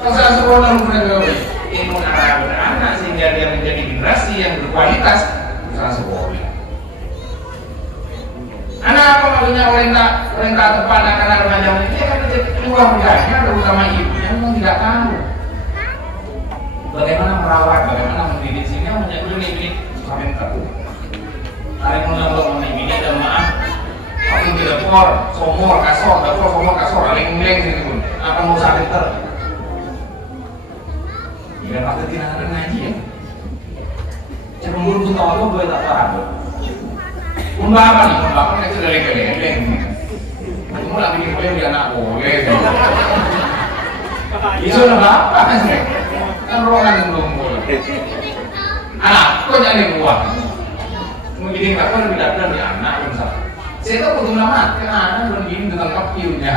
Kalau sekolah mulai gawe, ilmu anak sehingga dia menjadi generasi yang berkualitas usaha sekolah. Anak apa maksudnya perintah tepat anak-anak remaja ini dia kan keluarganya terutama ibunya memang tidak tahu. bagaimana merawat, bagaimana mendidik sehingga menjadi ini sampai pintar. Tarik menolak ini dan maaf, aku tidak por, somor kasor, dapur somor kasor, aling-aling sini pun, apa mau sampai pintar? Jika pasti tidak ada ngaji ya. Cemburu pun tahu apa boleh tak paham. Pembahaman kecil leleng-leleng. Kamu lagi boleh dia anak boleh. Itu udah apa sih? Kan orang yang belum boleh. Anak, kok jadi buah? Mungkin kakak lebih dapat dari anak bangsa. Saya tahu betul lama, karena belum gini dengan kapiunya.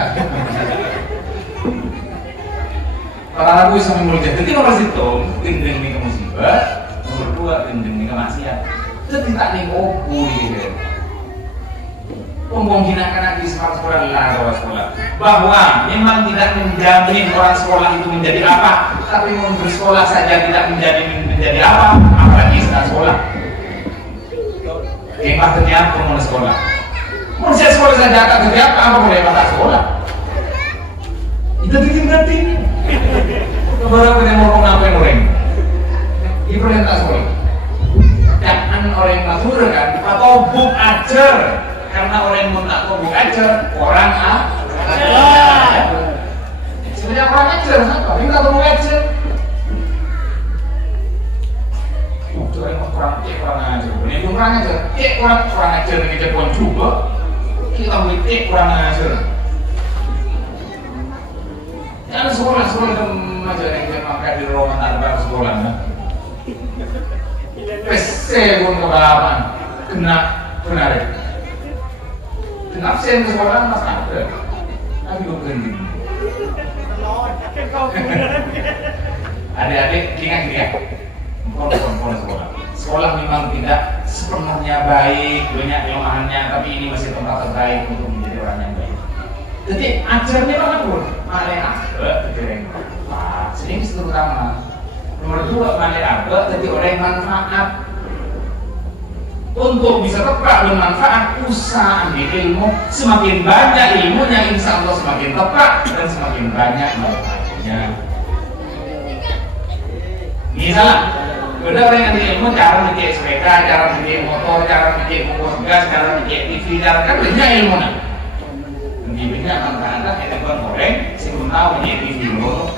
Para lagu sampai mulut jadi nomor situ, tinggal nih musibah, nomor 2 tinggal nih kemaksiat. Jadi tak nih opu gitu. Menghinakan di sekolah bahwa memang tidak menjamin orang sekolah itu menjadi apa, tapi bersekolah saja tidak menjadi apa, apalagi setelah sekolah. Maksudnya apa mau sekolah? Manusia sekolah saja akan kerja apa boleh mata sekolah? Itu tinggi. Kebetulan kita mau apa yang orang? Di perintah sekolah. Jangan orang yang matur kan, atau buk ajar. Karena orang yang tak tahu ajar, orang sebenarnya orang ajar, apa? Ini tak tahu ajar. Kurang ajar. Ini kurang ajar. Kurang ajar kita pun juga. Kita boleh kurang ajar. Jangan sekolah ajar yang kita makan di ruangan tanpa sekolah. PC pun kebalapan kena benar. Absen ke sekolah mas ada, tapi belum berhenti. Adik-adik ingat, pon sekolah. Sekolah memang tidak sepenuhnya baik, banyak kelemahannya, tapi ini masih tempat terbaik untuk menjadi orang yang baik. Jadi ajarnya apa pun, malai abe, terkering. Sini terutama. Nomor 2 malai abe, jadi orang yang manfaat. Untuk bisa tepat bermanfaat, usaha ambil ilmu, semakin banyak ilmunya insya Allah semakin tepat dan semakin banyak manfaatnya. Misalnya, ada orang yang ambil ilmu cara bikin sepeda, cara bikin motor, cara bikin kukus gas, cara bikin TV, cara kan banyak ilmunya. Lebih banyak manfaatnya kita buat goreng, sebelum tahu bikin TV dulu.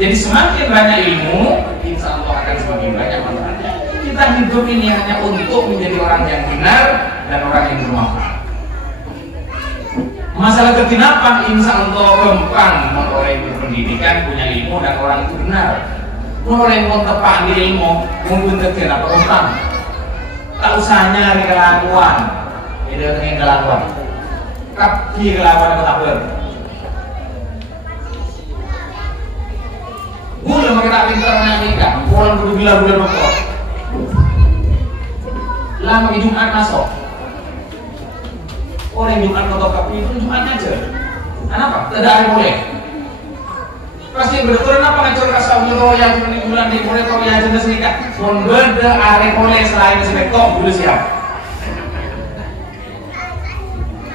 Jadi semakin banyak ilmu, insya Allah akan semakin banyak manfaatnya. Kita hidup ini hanya untuk menjadi orang yang benar dan orang yang bermanfaat. Masalah kenapa insya Allah gampang orang yang berpendidikan, punya ilmu dan orang itu benar. Orang yang mau tepat di ilmu, mungkin kenapa gampang. Tak usah nyari kelakuan, itu dengan kelakuan. Kaki kelakuan apa tak ber. Boleh kita pintar nikah, orang kudu gila-gila dokter. Lama Jumat masuk. Orang Jumat fotokopi itu Jumat aja. Kenapa? Tidak ada boleh. Pasti betul apa ngacur kasau nyewa yang bulan di boleh kau yang jenis nikah. Mon beda are boleh selain sebetok dulu siap.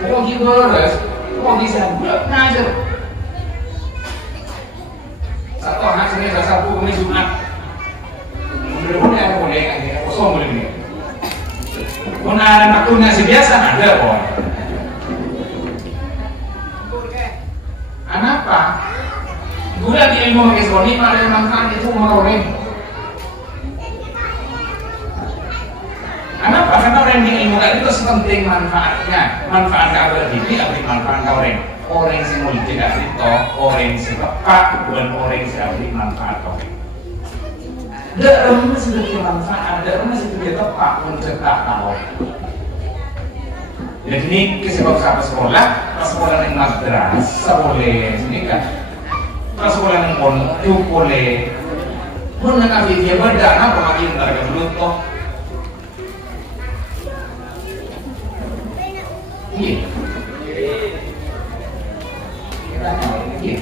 Kau gimana? Kau bisa buat ngajar. Satu anak sini dasar buku ini Jumat. Boleh ada boleh kan? Kosong boleh ni. Kau nak ngasih biasa ada kok. Kenapa? Gula di ilmu kesoni pada manfaat itu meroreng. Kenapa? Karena orang di ilmu itu sepenting manfaatnya. Manfaat kau berdiri, abdi manfaat kau orang. Orang yang mau tidak itu, orang yang tepat, bukan orang yang abdi manfaat kau. Dalam sedikit manfaat, dalam sedikit tepat mencetak kau. Jadi ini kesebab sekolah yang madrasah boleh, ini kan. Sekolah yang pondok boleh. Pun nak ambil dia beda, apa makin mereka belut toh. Iya. Kita nyampe iya.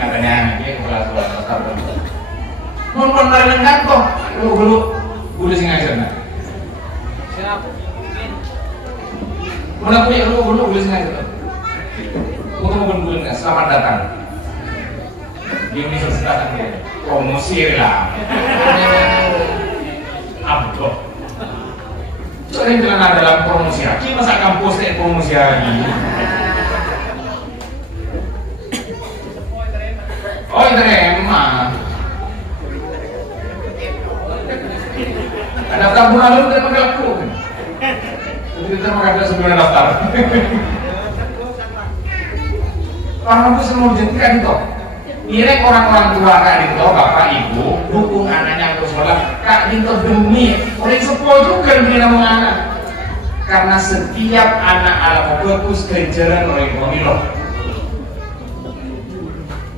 Katanya dia kelas besar pun. Mun pernah kantor, bulu sing ajar nak. Mana punya bulu sing ajar. Untuk bulan selamat datang. di universitas promosi lah. Abdo. Soalnya bilang dalam promosi lagi, masa kampus promosi lagi. Oh terima. Ada daftar bulan lalu dia panggil aku. Jadi kita mengambil sebelum daftar. Orang itu semua jadi kan itu. Mirip orang-orang tua Kak Dinto, bapak ibu dukung anaknya untuk sekolah. Kak Dinto demi orang sepuluh juga demi nama anak. Karena setiap anak ala fokus kejaran oleh pemilu.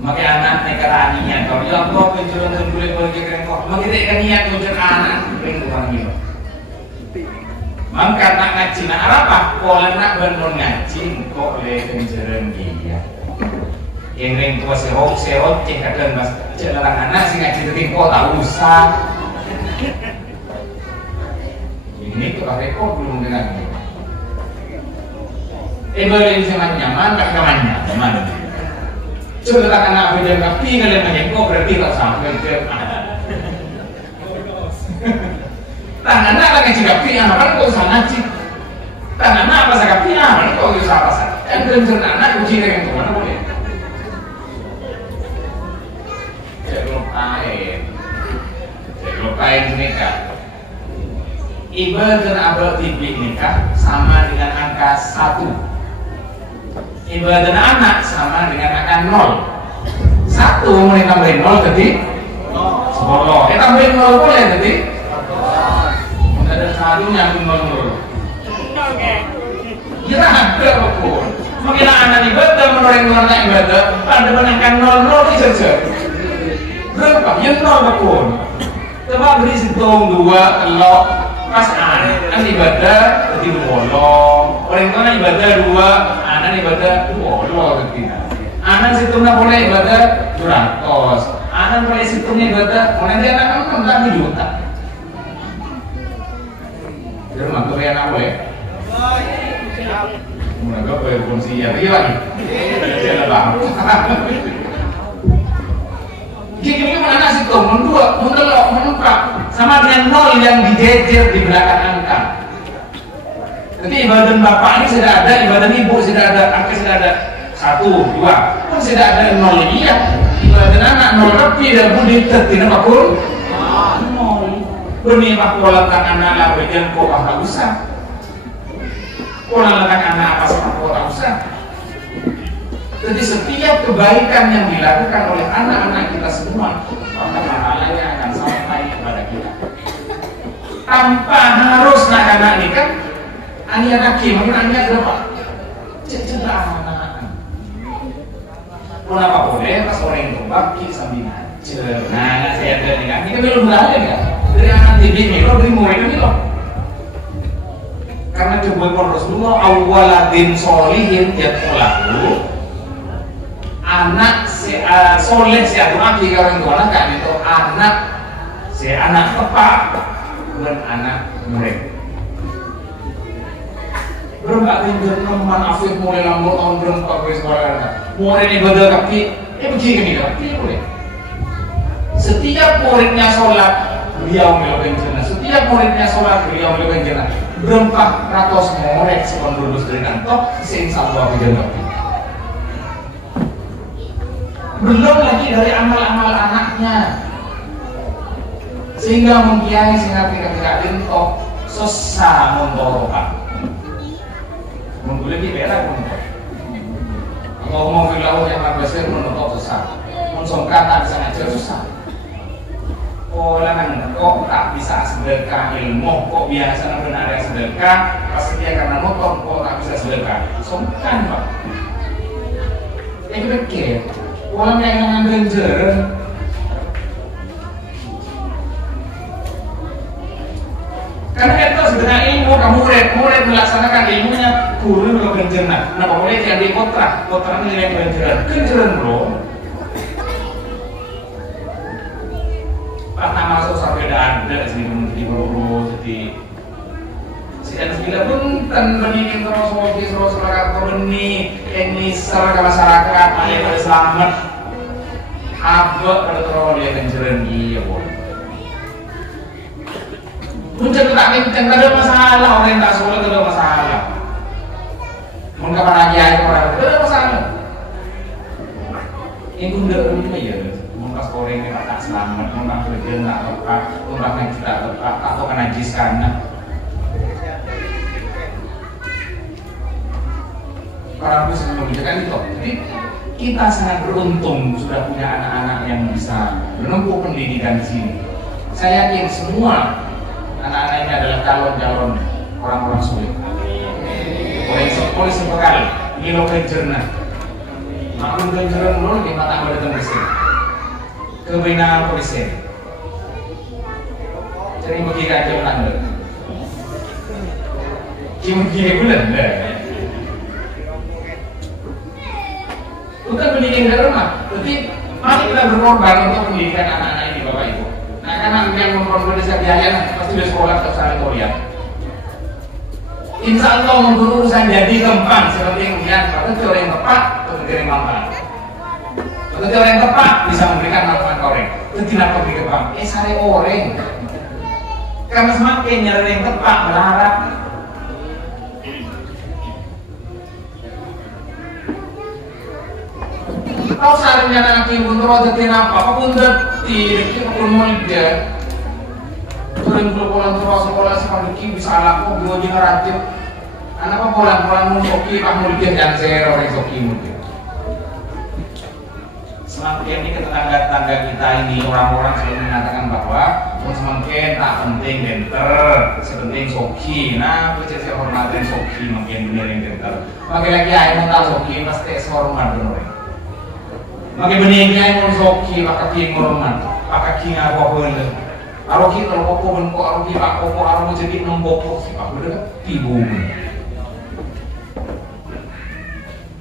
Maka anak mereka tanian, kalau dia kok kejaran dan boleh pergi keren kok. Maka mereka niat kejar anak keren pemilu. Maka nak ngaji nak apa? Kalau nak benar ngaji kok oleh kejaran dia. Yang ring tua serok cek kadang mas cek larang anak sih ngaji tapi kok tak usah ini tuh rekor belum dengan boleh bisa nyaman tak nyamannya teman coba tak anak beda tapi kalian menjengkok berarti tak sampai ke tangan anak lagi ngaji anak kan kok usah ngaji tangan anak apa sih anak kok usah apa sih yang kerencer anak uji dengan kemana boleh lupain nikah. Ibadah abad tibik nikah sama dengan angka 1. Ibadah anak sama dengan angka 0. 1 mulai tambahin 0 jadi 10. Tambahin 0 boleh jadi. Ada satu nyambung 0 dulu. Kita ada pun. Mengira anak ibadah menurut ibadah pada menangkan 0 saja. Berapa? Yang 0 pun. Coba beri hitung 2 telok pas kan ibadah jadi bolong. Orang tua ibadah 2, anak ibadah 2 ketika. Anak hitungnya boleh ibadah 200. Anak boleh hitungnya ibadah, orang dia anak kan 4 juta. Jadi mantu ya anak boleh. Mereka boleh fungsi ya lagi. Jangan bang. Gini mana sih tuh? Mendua, mendelok, menemprak sama dengan 0 yang dijejer di belakang angka. Jadi ibadah bapak ini sudah ada, ibadah ibu sudah ada, angka sudah ada 1, 2, pun sudah ada 0 iya. Ibadah anak 0 lebih dan budi tertina bakul 0. Benih bakul letak anak lah bagian kok tak usah. Pola letak anak apa sih kok tak usah. Jadi setiap kebaikan yang dilakukan oleh anak-anak kita semua, maka pahalanya akan sampai kepada kita. Tanpa harus anak-anak ini kan, anak hakim, mungkin anak berapa? Cedera anak. Kenapa boleh pas orang itu bagi sambil ngajar? Nah, saya ada nih kan, ini belum berada kan? Dari anak didik nih, lo dari murid ini lo. Karena coba Rasulullah awaladin solihin yadkulahu. Anak soleh si atu aki orang tua kan itu anak si anak tepat dan anak murid. Berembak tinggal teman afif mulai lambung tahun berempat gue sekolah murid ini badal kaki begini kaki boleh. Setiap muridnya sholat beliau melakukan jenah. Setiap muridnya sholat beliau melakukan jenah. Berempat ratus murid sebelum lulus dari kantor seinsya-Allah berjenah. Belum lagi dari amal-amal anaknya sehingga mengkiai sehingga tidak dintok susah mentorokan menggulir di bela pun kalau mau bilang yang berbesar menontok susah mensongkat tak bisa ngajar susah orang kok tak bisa sedekah ilmu kok biasa benar ada sedekah pasti dia karena motor kok tak bisa sedekah songkan pak itu pikir orang yang ngambil jalan karena itu sebenarnya ilmu kamu murid melaksanakan ilmunya guru melakukan jalan nah boleh jadi kontrak ini yang berjalan kenjalan bro pertama masuk sampai ada sini di bro jadi sekian segala pun dan benih terus rakyat benih ini serga masyarakat ayo pada selamat Abek kalau dia kenceran iya boh. Muncul tak ada masalah, orang tak sholat ada masalah. Mun kapan aja itu orang ada masalah. Ini udah rumah ya. Mun pas orang yang tak selamat, mun tak kerja tak tepat, mun tak ngaji tak tepat, atau kena najis karena. Orang itu sebelum mengerjakan itu. Jadi kita sangat beruntung sudah punya anak-anak yang bisa menempuh pendidikan di sini. Saya yakin semua anak-anak ini adalah calon-calon orang-orang sulit. Polisi bekal, ini lo kencerna. Maklum kencerna lo di mata gue datang bersih. Kebina polisi. Jadi bagi kaca menangga. Gini bulan, dah. Bukan pendidikan dari rumah, tapi mari kita berkorban untuk pendidikan anak-anak ini Bapak Ibu. Nah karena yang memperoleh desa biaya pasti di sekolah ke Salatoria. Insya Allah menurut urusan jadi gampang seperti yang kemudian pada teori yang tepat untuk mencari manfaat. Pada teori yang tepat bisa memberikan manfaat orang. Itu tidak perlu gampang. Sare orang. Karena semakin nyari yang tepat melarat. Tahu saringnya anak ibu terus jadi apa? Apapun detik, apapun mulia. Sering pulang terus sekolah sekolah bisa laku dua jam rajin. Anak apa pulang musoki pak mulia dan zero resoki mulia. Semakin ini tetangga-tetangga kita ini orang-orang selalu mengatakan bahwa semakin tak penting denter, sepenting soki. Nah, saya hormatin soki makin bener yang denter. Makin lagi ayah mau tahu soki pasti hormat bener. Makin beningnya yang soki pakai king hormat, pakai king apa pun. Kalau kita kalau kok benko, kalau kita kok kalau jadi nombok sih pak udah tibu.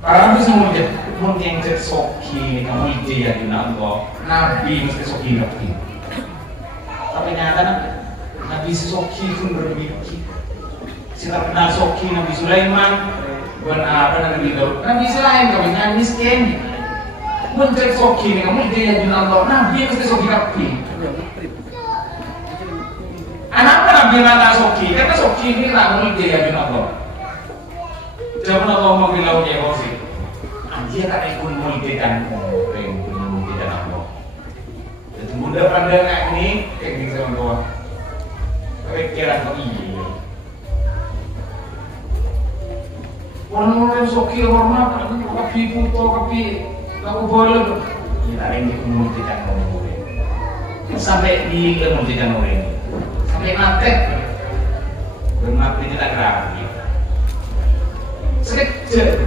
Karena itu semua dia mungkin cek soki, kamu ide ya di nabi mesti soki nabi. Tapi nyata nabi soki pun berpikir. Kita kenal soki Nabi Sulaiman, bukan apa Nabi Daud. Nabi Sulaiman kau nyanyi miskin. Mencek soki nih kamu ide ya di nabi mesti soki nabi. Anak Nabi mata soki, karena soki ini ramu ide ya di Jangan Allah mau bilang ya bosi. Anjir tak ikut multi dan multi dan Allah. Jadi mudah pandangan ini teknik sama tua. Pikiran kok iya. Orang-orang soki hormat, tapi foto, tapi aku boleh. Kita ini multi dan Allah. Sampai di multi dan Allah. Sampai mati. Bermati kita gratis. Sekejap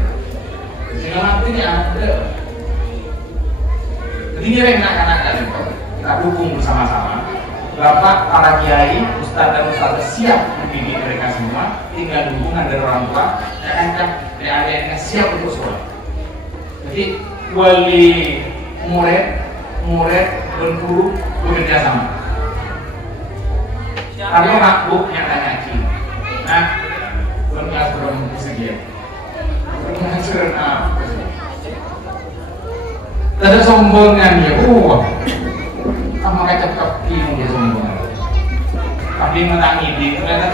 sehingga artinya ada. Jadi ini yang akan kita dukung bersama-sama. Bapak, para kiai, ustadz dan ustadz siap mendidik mereka semua. Tinggal dukungan dari orang tua dan kan adik-adiknya siap untuk sekolah. Jadi wali murid dan guru bekerja sama. Kalau makbuk yang tanya lagi. Nah, belum kelas belum segitu. Ada sombongan ya, sama kayak kaki dia sombongan. Tapi menang ide, ternyata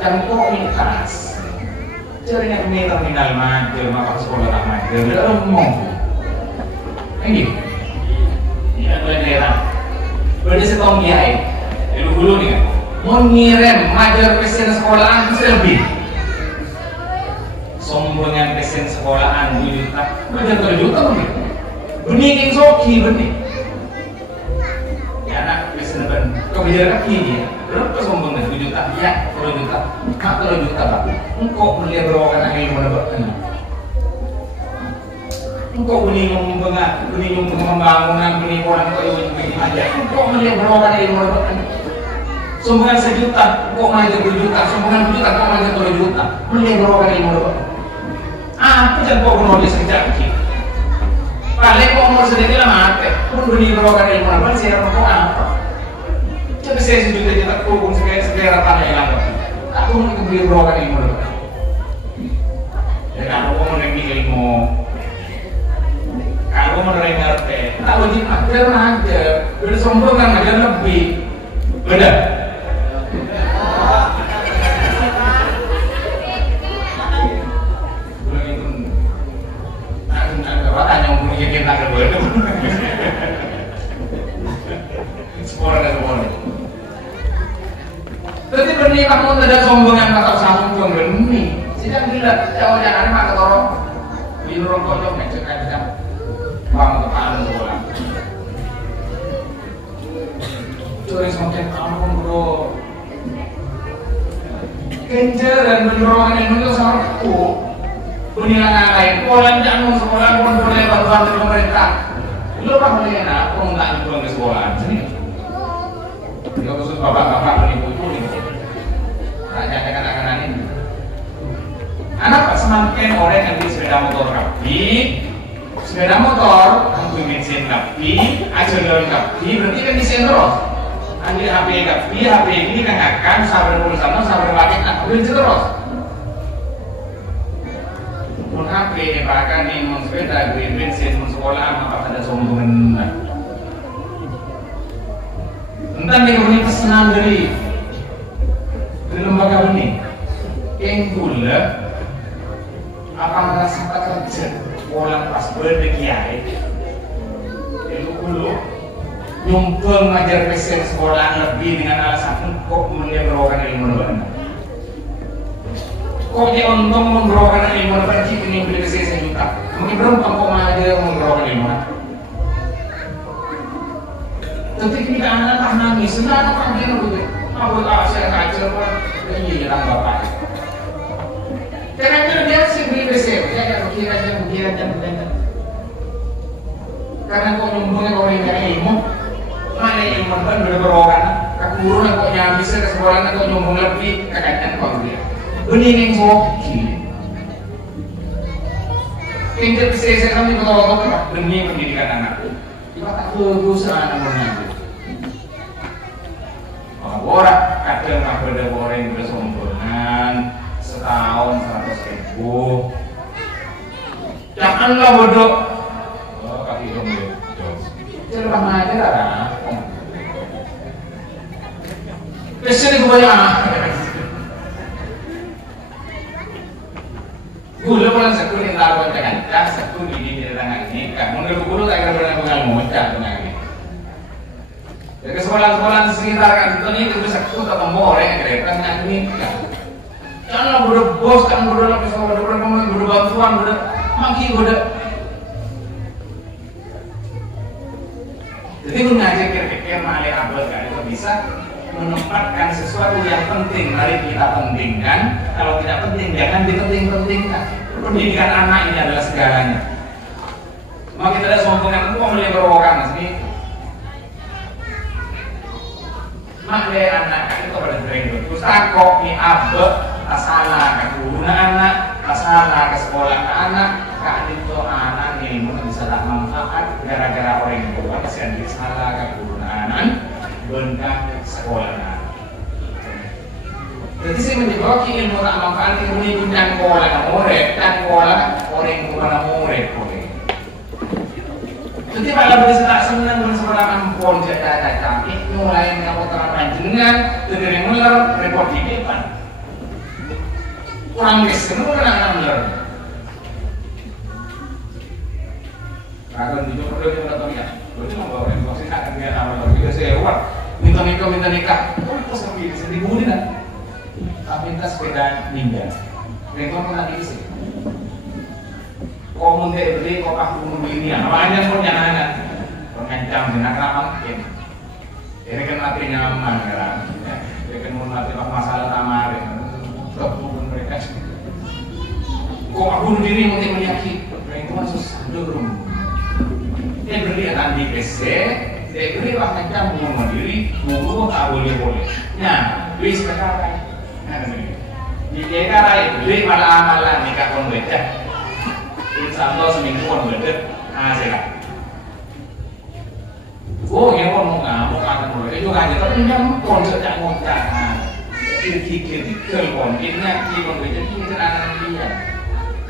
jangan kok ikhlas. Carinya ke terminal maju, maka sekolah tak maju. Dia ngomong, ini, adalah daerah. Berarti setahun kiai, dulu nih kan, mau ngirim majar pesen sekolahan itu lebih. Sombongan pesen sekolahan 2 juta, udah 2 juta mungkin. Benih soki benih. Ya anak pesen apa? Kebijakan ini ya. Berapa sombongan 2 juta? Ya 2 juta. Mak 2 juta pak. Engkau melihat berokan angin mana bahkan. Engkau benih pembangunan, benih orang kau yang begini aja. Engkau melihat berokan angin mana bahkan. Sombongan 1 juta, engkau melihat 2 juta. Sombongan 2 juta, engkau melihat 2 juta. Melihat berokan angin mana bahkan. Apa jangan kau mau sekejap lagi. Paling kau mau sedikit lah mati. Pun benih berokan ilmu apa? Saya mau apa? Coba saya sudah cetak hukum segera tanya yang apa? Aku mau beli berokan ilmu apa? Ya kalau kau mau ilmu, kalau mau ngerti, tak wajib mati. sombong kan ngajar lebih. Beda. Jadi benih kamu tidak sombong yang kata sombong benih. Sidang bila jauh jangan mah ketorong. Binurong kocok nek cek aja. Bang tekan sekolah. Curi semakin ampun bro. Kencer dan benerongan yang itu sama aku. Benilangan lain, sekolah jangan sekolah pun boleh bantuan dari pemerintah. Lu apa boleh enak, aku nggak pulang ke sekolah sini. Jika khusus bapak-bapak dan ibu-ibu ini, tanya ke anak-anak ini. Anak semakin orang yang di sepeda motor rapi, sepeda motor, tentu bensin rapi, akselerator rapi, berarti kan desain terus. Ambil HP rapi, HP ini kan akan sabar pun sama, sabar balik, bensin terus. Mun HP bahkan nih mun sepeda gue bensin mun sekolah apa ada sombongan. Entah nih punya pesanan dari lembaga ini yang gula apa merasa tak kerja orang pas berdekiai dulu nyumpel ngajar pesen sekolah lebih dengan alasan kok menyebrokan ilmu benar. Kok dia untung membrokan ilmu pergi ini beli besi sejuta. Mungkin berapa kok aja membrokan ilmu. Tapi kita anak nangis, sudah anak lagi begitu. Apa saya kaca pun ini jalan bapak. Karena dia sih beli besi, ya kira benar. Karena kok nyumbungnya kok ini ilmu, mana ilmu kan berbrokan. Kakuruan kok nyambi ke sekolah kok nyumbung lebih kekaitan kok dia. Benih yang hoki. Tingkat saya kami betul-betul benih pendidikan anak. Kita tak bagus anak-anaknya. Orang kadang tak beda orang yang bersombongan setahun 100.000. Janganlah bodoh. Oh kaki dong ya. Coba aja lah. Biasanya kebanyakan. Gula pun satu ni lawan dengan dah satu ini di tangan ini. Menurut gula tak kira benar benar mudah dengan ini. Jadi sekolah-sekolah sekitar kan itu itu satu atau more yang kereta dengan ini. Janganlah bodoh bos, kan bodoh lagi sama bodoh pemain, bodoh bantuan, bodoh maki bodoh. Jadi mengajar kira-kira malai abal kan itu bisa menempatkan sesuatu yang penting, mari kita pentingkan. Kalau tidak penting, jangan dipenting-pentingkan. Pendidikan anak ini adalah segalanya. Maka kita ada sombongan itu mulai berokan sini. Maka anak itu pada sering terus takut ni abek asana ke guru anak, asana ke sekolah anak, kan itu anak ni mungkin bisa tak manfaat gara-gara orang yang tua kesian di salah ke guru anak. Benda sekolah. Jadi saya menjawab ilmu tak manfaat ilmu ini dan sekolah murid dan sekolah orang bukan murid boleh. Jadi kalau bisa tak senang bersekolah ampun jadi kami mulai mengapa panjenengan dari muler report di depan. Kurang semua kena muler. Akan dicoba dulu kita tahu ya. Berarti membawa informasi akan dia amal juga saya buat minta nikah. Oh, terus kami bisa dibully kan? Tapi minta sepeda ninja. Mereka pernah di sini. Kau mau beli, kau aku mau beli ni. Apa pun jangan mengancam dengan ramah mungkin. Ini kan mati nyaman kan? Ini kan mau mati masalah tamar. Tak pun mereka. Kau aku diri mungkin menyakiti. Mereka masuk sandung. Dia beri akan di PC, dia beri waktu kamu mau mandiri, guru tak boleh. Nah, duit sekarang, di sekarang duit malah amalan nikah pun beda. Insya Allah seminggu pun beda, hasilnya. Oh, ini pun mau ngamuk akan boleh. Itu kan tapi yang pun sejak ngocak, kiri pun, ini pun beda. Ini kan anak dia.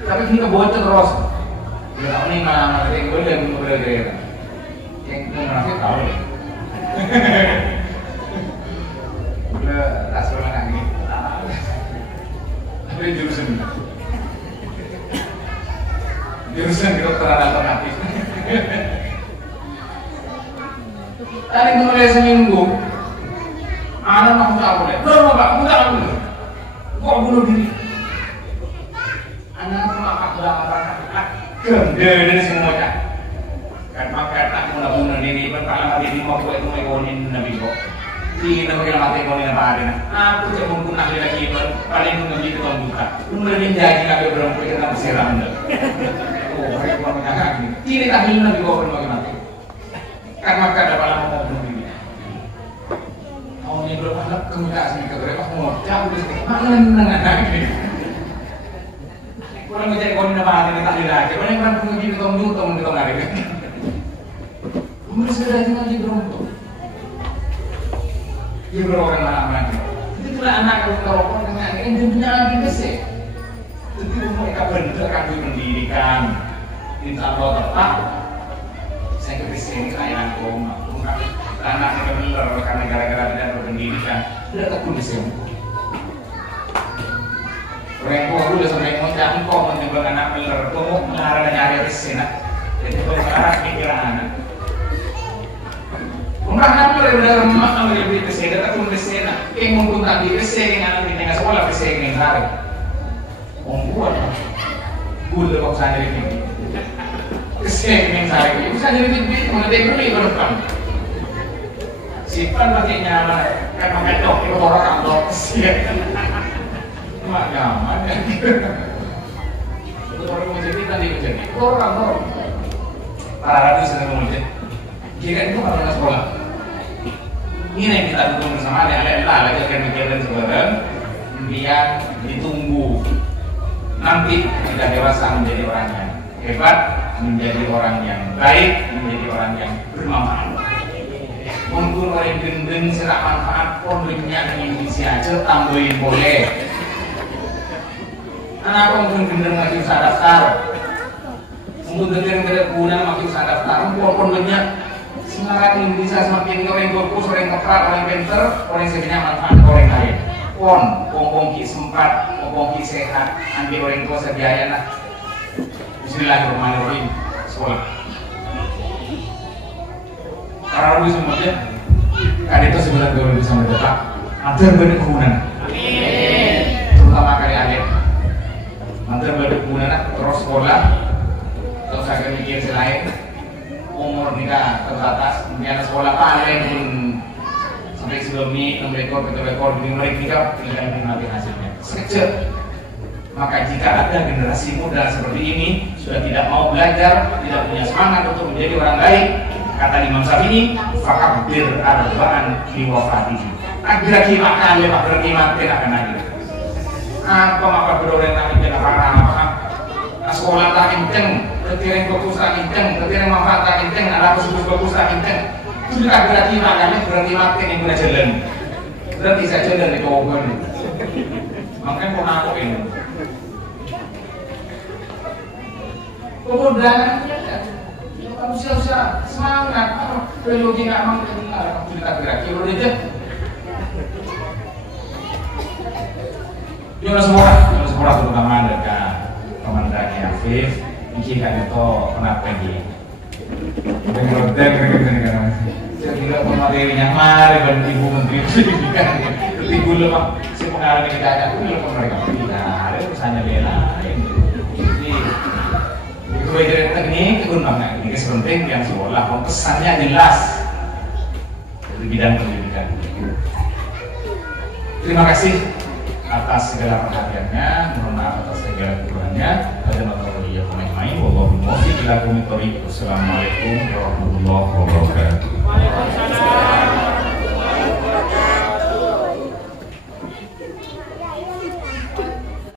Tapi kita bocor terus. Ya ini malah yang boleh yang munafik tahu deh. Tak sekolah lagi. Ada jurusan kedokteran alternatif. Tadi mulai seminggu, anak aku tak boleh. Berapa pak? Aku tak boleh. Kok bunuh diri? Anak aku makan berapa? Gede semuanya. Kan makan tak bunuh diri. Pertama kali mau buat itu mengonin nabi kok. Di negeri mati konin apa ada? Aku cek mungkin ahli lagi paling mengerti itu buka. Kemudian jadi nabi berapa kita bersiram dah. Oh, mereka mengatakan ini. Tidak ahli nabi kok bagaimana? Kan maka dapat lama mau bunuh diri. Ini belum ada kemudian sini ke berapa mau jauh di sini. Mana anak ini? Kurang menjadi konin apa ada tak lagi. Banyak orang mengerti itu tong hari. Mereka sudah tinggal di beruntung. Dia berorang anak itu itulah anak kalau merokok dengan hidupnya lagi besar. Jadi mereka benar pendidikan. Insya Allah tetap. Saya ke sini kelayanan koma. Anak yang benar karena gara-gara tidak berpendidikan tidak tekun di sini. Orang tua udah sampai ngocak kok menjebak anak benar. Kok melarang nyari resena. Jadi berharap pikiran anak. Anak mulai udah remah kalau dia beli pesena, tapi mau pesena. Yang menggunakan di pesena yang anak di tengah sekolah pesena yang tarik. Membuat, gula kok sana ini. Pesena yang tarik, bisa jadi bibit, mana dia beli ke depan. Simpan pakai nyaman, kan pakai dok, itu orang kantor pesena. Mak nyaman ya. Itu orang mau jadi tadi menjadi orang. Para radis sedang menjadi. Jika itu kalau sekolah. Ini yang kita dukung bersama ada lagi kegiatan sekarang biar ditunggu nanti kita dewasa menjadi orang yang hebat, menjadi orang yang baik, menjadi orang yang bermanfaat. Mungkin orang gendeng serak manfaat pondoknya dengan isi aja tambahin boleh. Anak mungkin gendeng masih usah daftar, mungkin gendeng guna masih usah daftar, pondoknya sekarang bisa semakin orang fokus, orang keprak, orang pinter, orang sebenarnya manfaat orang lain. Pong sempat, pong sehat, ambil orang tua sebiaya nak. Bismillahirrahmanirrahim. Sekolah. Para lebih semuanya, kali itu sebulan dulu bisa mendetak. Mantar berkegunan. Amin. Terutama kali akhir. Mantar berkegunan terus sekolah, terus akan mikir selain. Umur nikah terbatas, kemudian sekolah paling pun sampai sebelum ini 6 ekor, 7 ekor, mereka nikah tidak menikmati hasilnya. Sekejap. Maka jika ada generasi muda seperti ini sudah tidak mau belajar, tidak punya semangat untuk menjadi orang baik, kata Imam Syafi'i, fakabir arba'an fi wafatihi. Akhirnya makan lepas berkimat tidak akan lagi. Apa maka berorang tak tidak apa-apa. Sekolah tak kenceng, ketireng fokus tak kenceng, ketireng manfaat tak kenceng, ada fokus tak kenceng. Itu juga berarti makannya berarti makan yang guna jalan. Berarti saya jalan di bawah ini. Makanya pun aku ini. Kemudian, kamu usia semangat, biologi nggak mau dengar, kamu tidak gerak-gerak aja. Ini semua terutama dekat. Komandani Afif, ini kan itu kenapa ini? Dengan dengan saya kira materinya mari dan ibu menteri pendidikan, ibu lemak si pengarang ini ada, aku lemak mereka tidak ada urusannya bela. Jadi itu ajaran teknik itu namanya ini penting yang sekolah pesannya jelas di bidang pendidikan. Terima kasih atas segala perhatiannya, mohon maaf atas segala kekurangannya. Assalamualaikum warahmatullahi wabarakatuh.